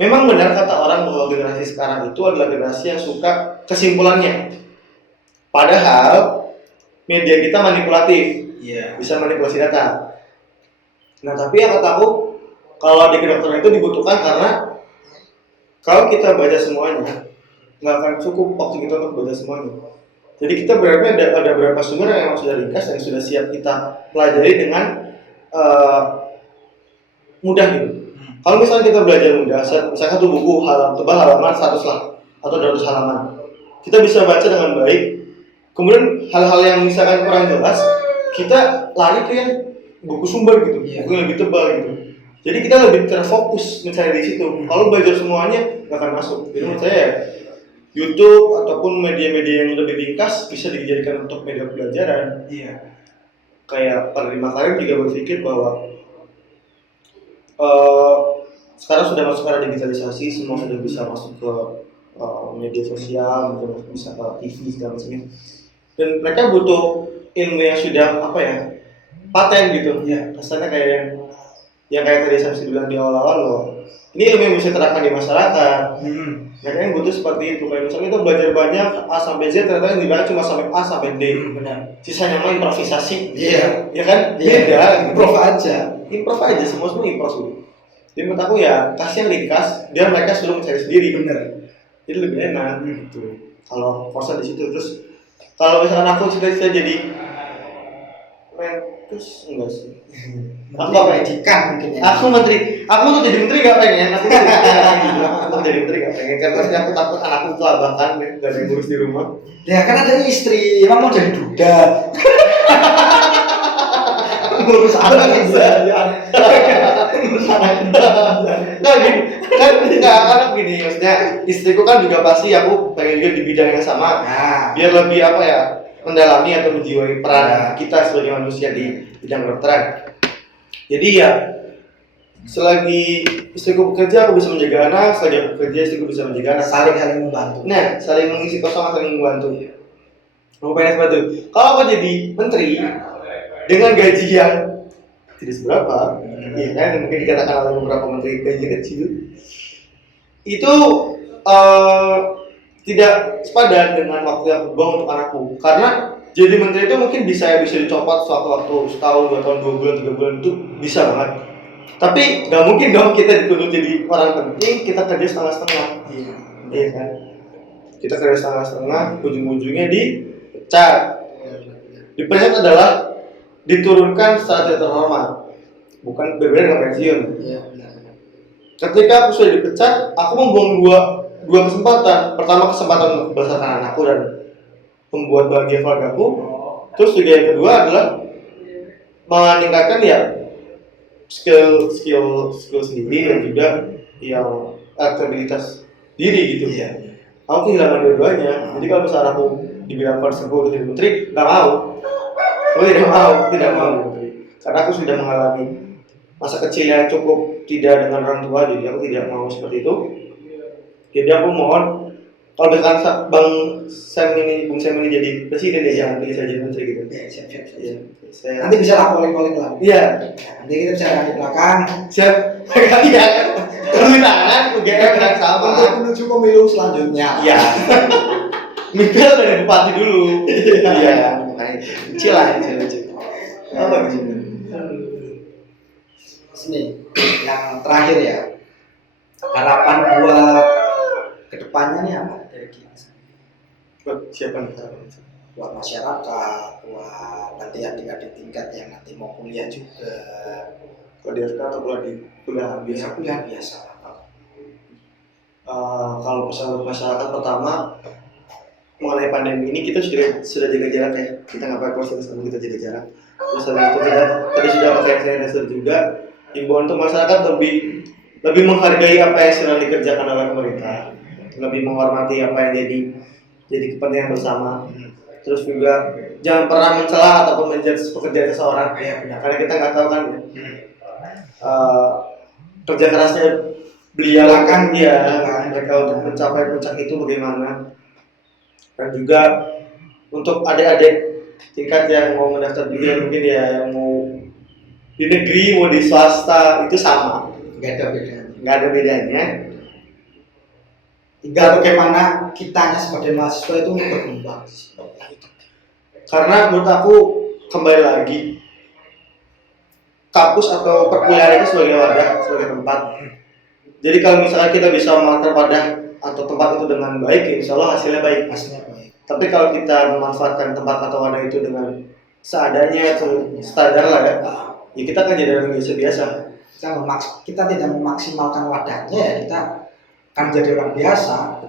Memang benar kata orang bahwa generasi sekarang itu adalah generasi yang suka kesimpulannya. Padahal media kita manipulatif, bisa manipulasi data. Nah tapi yang kataku, kalau di kedokteran itu dibutuhkan karena kalau kita baca semuanya, nggak akan cukup waktu kita untuk baca semuanya. Jadi kita berarti ada beberapa sumber yang sudah ringkas dan sudah siap kita pelajari dengan mudah gitu. Kalau misalnya kita belajar mudah, misalnya satu buku tebal halaman 100 lah atau 200 halaman, kita bisa baca dengan baik. Kemudian hal-hal yang misalkan kurang jelas, kita lari ke yang buku sumber gitu, buku yang lebih tebal gitu. Jadi kita lebih terfokus mencari di situ. Kalau belajar semuanya nggak akan masuk. Jadi menurut saya YouTube ataupun media-media yang lebih ringkas bisa dijadikan untuk media pelajaran. Kayak penerima kalian juga berpikir bahwa sekarang sudah masuk era digitalisasi, semua sudah bisa masuk ke media sosial, bisa ke TV segala macamnya. Dan mereka butuh ilmu yang sudah paten gitu. Rasanya kayak yang kayak tadi saya bilang di awal-awal loh. Ini ilmu yang bisa diterapkan di masyarakat. Mereka yang butuh seperti itu. Kayak misalnya kita belajar banyak A sampai Z, ternyata yang dibaca cuma sampai A sampai D. Sisanya mah improvisasi. Ya kan? Beda. Improv aja, semua improv. Jadi menurut aku ya kasih yang ringkas, biar mereka sudah mencari sendiri. Jadi lebih enak gitu. Kalau fokus di situ. Terus kalau misalkan aku cita-cita jadi terus enggak sih. Aku pendidikan mungkin ya. Aku untuk jadi menteri gak pengen. Aku jadi menteri gak pengen karena aku takut anakku kelabakan gak diurus di rumah. Ya kan ada istri, emang mau jadi duda. Ngurus anak aja. Karena gini, maksudnya istriku kan juga pasti aku pengen juga di bidang yang sama. Biar lebih mendalami atau menjiwai peran kita sebagai manusia di bidang kedokteran. Jadi ya selagi istriku bekerja aku bisa menjaga anak, selagi aku bekerja istriku bisa menjaga anak. Saling membantu. Nah, saling mengisi kosongan, saling membantu. Mau pengen seperti itu. Kalau aku jadi menteri dengan gaji yang tidak seberapa, ya kan mungkin dikatakan oleh beberapa menteri gaji kecil, itu tidak sepadan dengan waktu yang aku buang untuk anakku. Karena jadi menteri itu mungkin bisa dicopot suatu waktu, setahun, 2 tahun, 2 bulan, 3 bulan itu bisa banget. Tapi nggak mungkin dong kita dituntut jadi orang penting, kita kerja setengah-setengah. Iya kan? Kita kerja setengah-setengah, ujung-ujungnya dipecat. Dipecat adalah diturunkan secara tidak terhormat, bukan berbeda dengan pensiun. Ketika aku sudah dipecat, aku membuang dua kesempatan. Pertama, kesempatan untuk membesarkan anakku dan membuat bahagia keluargaku. Terus juga yang kedua adalah meningkatkan skill sendiri dan juga yang elektabilitas diri gitu. Iya. Aku kehilangan dua-duanya. Jadi kalau misalnya aku dibilang first gue jadi menteri, nggak mau. Aku tidak mau menteri. Karena aku sudah mengalami masa kecil yang cukup tidak dengan orang tua, jadi aku tidak mau seperti itu. Jadi aku mohon kalau misalkan Bung Sam ini jadi presiden ya jangan pilih saya jadi menteri gitu. Ya, siap. Iya. Saya... Nanti bisa lah calling lah. Iya. Nanti kita bisa di belakang. Siap. Iya. Terus tangan UGM dan sama. Untuk menuju pemilu selanjutnya. Iya. Mikael dari bupati dulu. Iya. Makanya kecil. Apa gitu? Sini yang terakhir ya. Harapan buat kedepannya nih apa dari kita? Buat siapa nih? Buat masyarakat, buat nanti adik-adik tingkat yang nanti mau kuliah juga. Kalau di FK atau kalau di kuliah biasa? Kuliah biasa. Kalau pesan masyarakat pertama mengenai pandemi ini kita sudah jaga jarak ya. Kita nggak pakai kursi sama kita jaga jarak. Terus habis itu kita tadi sudah pakai sanitizer juga. Himbauan untuk masyarakat lebih menghargai apa yang sedang dikerjakan oleh pemerintah, lebih menghormati apa yang jadi kepentingan bersama. Terus juga jangan pernah mencela ataupun menjudge pekerjaan seseorang karena kita nggak tahu kan kerja kerasnya beliau kan mereka untuk mencapai puncak itu bagaimana. Dan juga untuk adik-adik tingkat yang mau mendaftar kuliah mungkin ya yang mau di negeri mau di swasta itu sama, nggak ada bedanya. Tinggal bagaimana kitanya sebagai mahasiswa itu berkembang. Karena menurut aku kembali lagi kampus atau perkuliahan itu sebagai wadah, sebagai tempat. Jadi kalau misalnya kita bisa memanfaatkan wadah atau tempat itu dengan baik, insya Allah hasilnya baik. Tapi kalau kita memanfaatkan tempat atau wadah itu dengan seadanya atau standar lah ya kita akan jadi orang biasa. Kita tidak memaksimalkan wadahnya ya kita akan jadi orang biasa.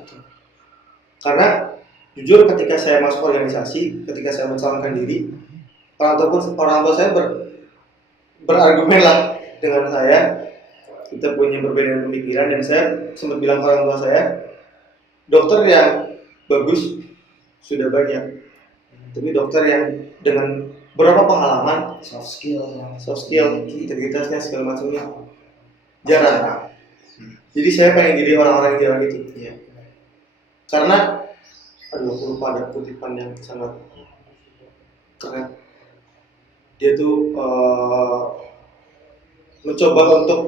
Karena jujur ketika saya masuk organisasi, ketika saya mencalonkan diri, orang tua saya berargumen lah dengan saya. Kita punya berbeda pemikiran dan saya sempat bilang ke orang tua saya, dokter yang bagus sudah banyak, tapi dokter yang dengan berapa pengalaman, soft skill, integritasnya segala macamnya jarang. Jadi saya pengen jadi orang-orang yang jarang itu. Iya. Karena aku lupa ada kutipan yang sangat keren. Dia tuh mencoba untuk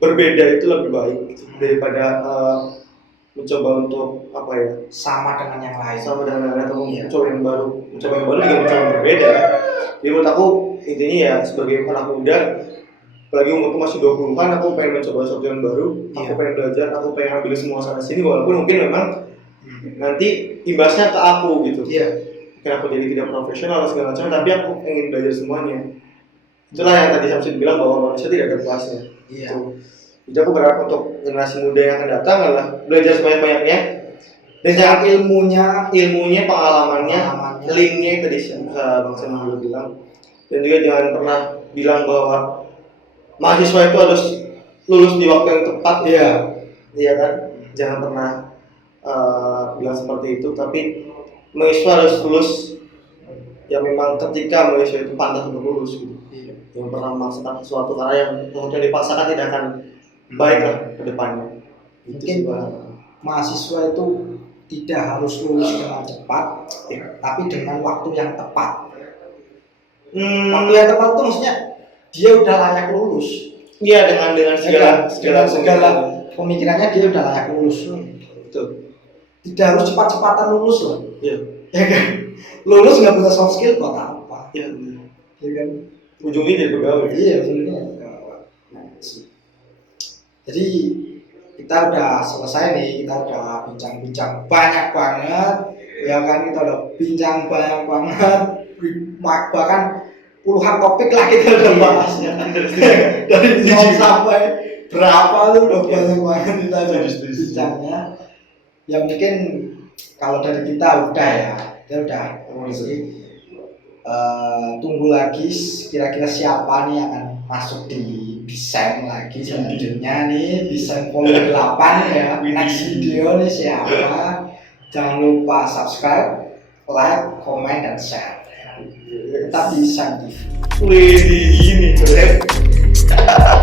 berbeda itu lebih baik daripada mencoba untuk apa ya? Sama dengan yang lain atau mencoba yang baru. Mencoba yang baru juga mencoba yang berbeda. Jadi menurut aku intinya ya sebagai anak muda, apalagi umurku masih 20-an, aku pengen mencoba sesuatu yang baru. Aku pengen belajar, aku pengen ambil semua sana sini walaupun mungkin memang nanti imbasnya ke aku gitu. Mungkin aku jadi tidak profesional atau segala macam, tapi aku ingin belajar semuanya. Itulah yang tadi Samsul bilang bahwa manusia tidak ada puasnya. Jadi aku berharap untuk generasi muda yang akan datang adalah belajar sebanyak-banyaknya dan jangan ilmunya, pengalamannya, linknya yang tadi Bang Sam bilang. Dan juga jangan pernah bilang bahwa mahasiswa itu harus lulus di waktu yang tepat. Iya kan? Jangan pernah bilang seperti itu, tapi mahasiswa harus lulus ya memang ketika mahasiswa itu pantas untuk lulus gitu. Yang pernah memaksakan sesuatu karena yang kemudian dipaksakan tidak akan baik lah ke depannya. Mungkin mahasiswa itu tidak harus lulus dengan cepat, tapi dengan waktu yang tepat. Waktu yang tepat itu maksudnya dia udah layak lulus. Iya, dengan segala pemikirannya dia udah layak lulus. Betul. Tidak harus cepat-cepatan lulus loh. Iya. Ya kan? Lulus nggak punya soft skill buat apa? Iya. Ya kan? Ujungnya jadi pegawai. Iya, ujungnya. Jadi kita udah selesai nih, kita udah bincang-bincang banyak banget, ya kan, kita udah bincang banyak banget, bahkan puluhan topik lah kita udah bahas ya. Dari 0 sampai berapa tuh udah banyak banget kita udah bincangnya. Ya mungkin kalau dari kita udah ya, kita udah tunggu lagi kira-kira siapa nih yang akan masuk di desain lagi selanjutnya nih, desain volume 8 ya. Next video nih siapa? Jangan lupa subscribe, like, comment, dan share. Tetap di Sang TV. Wih, gini tuh.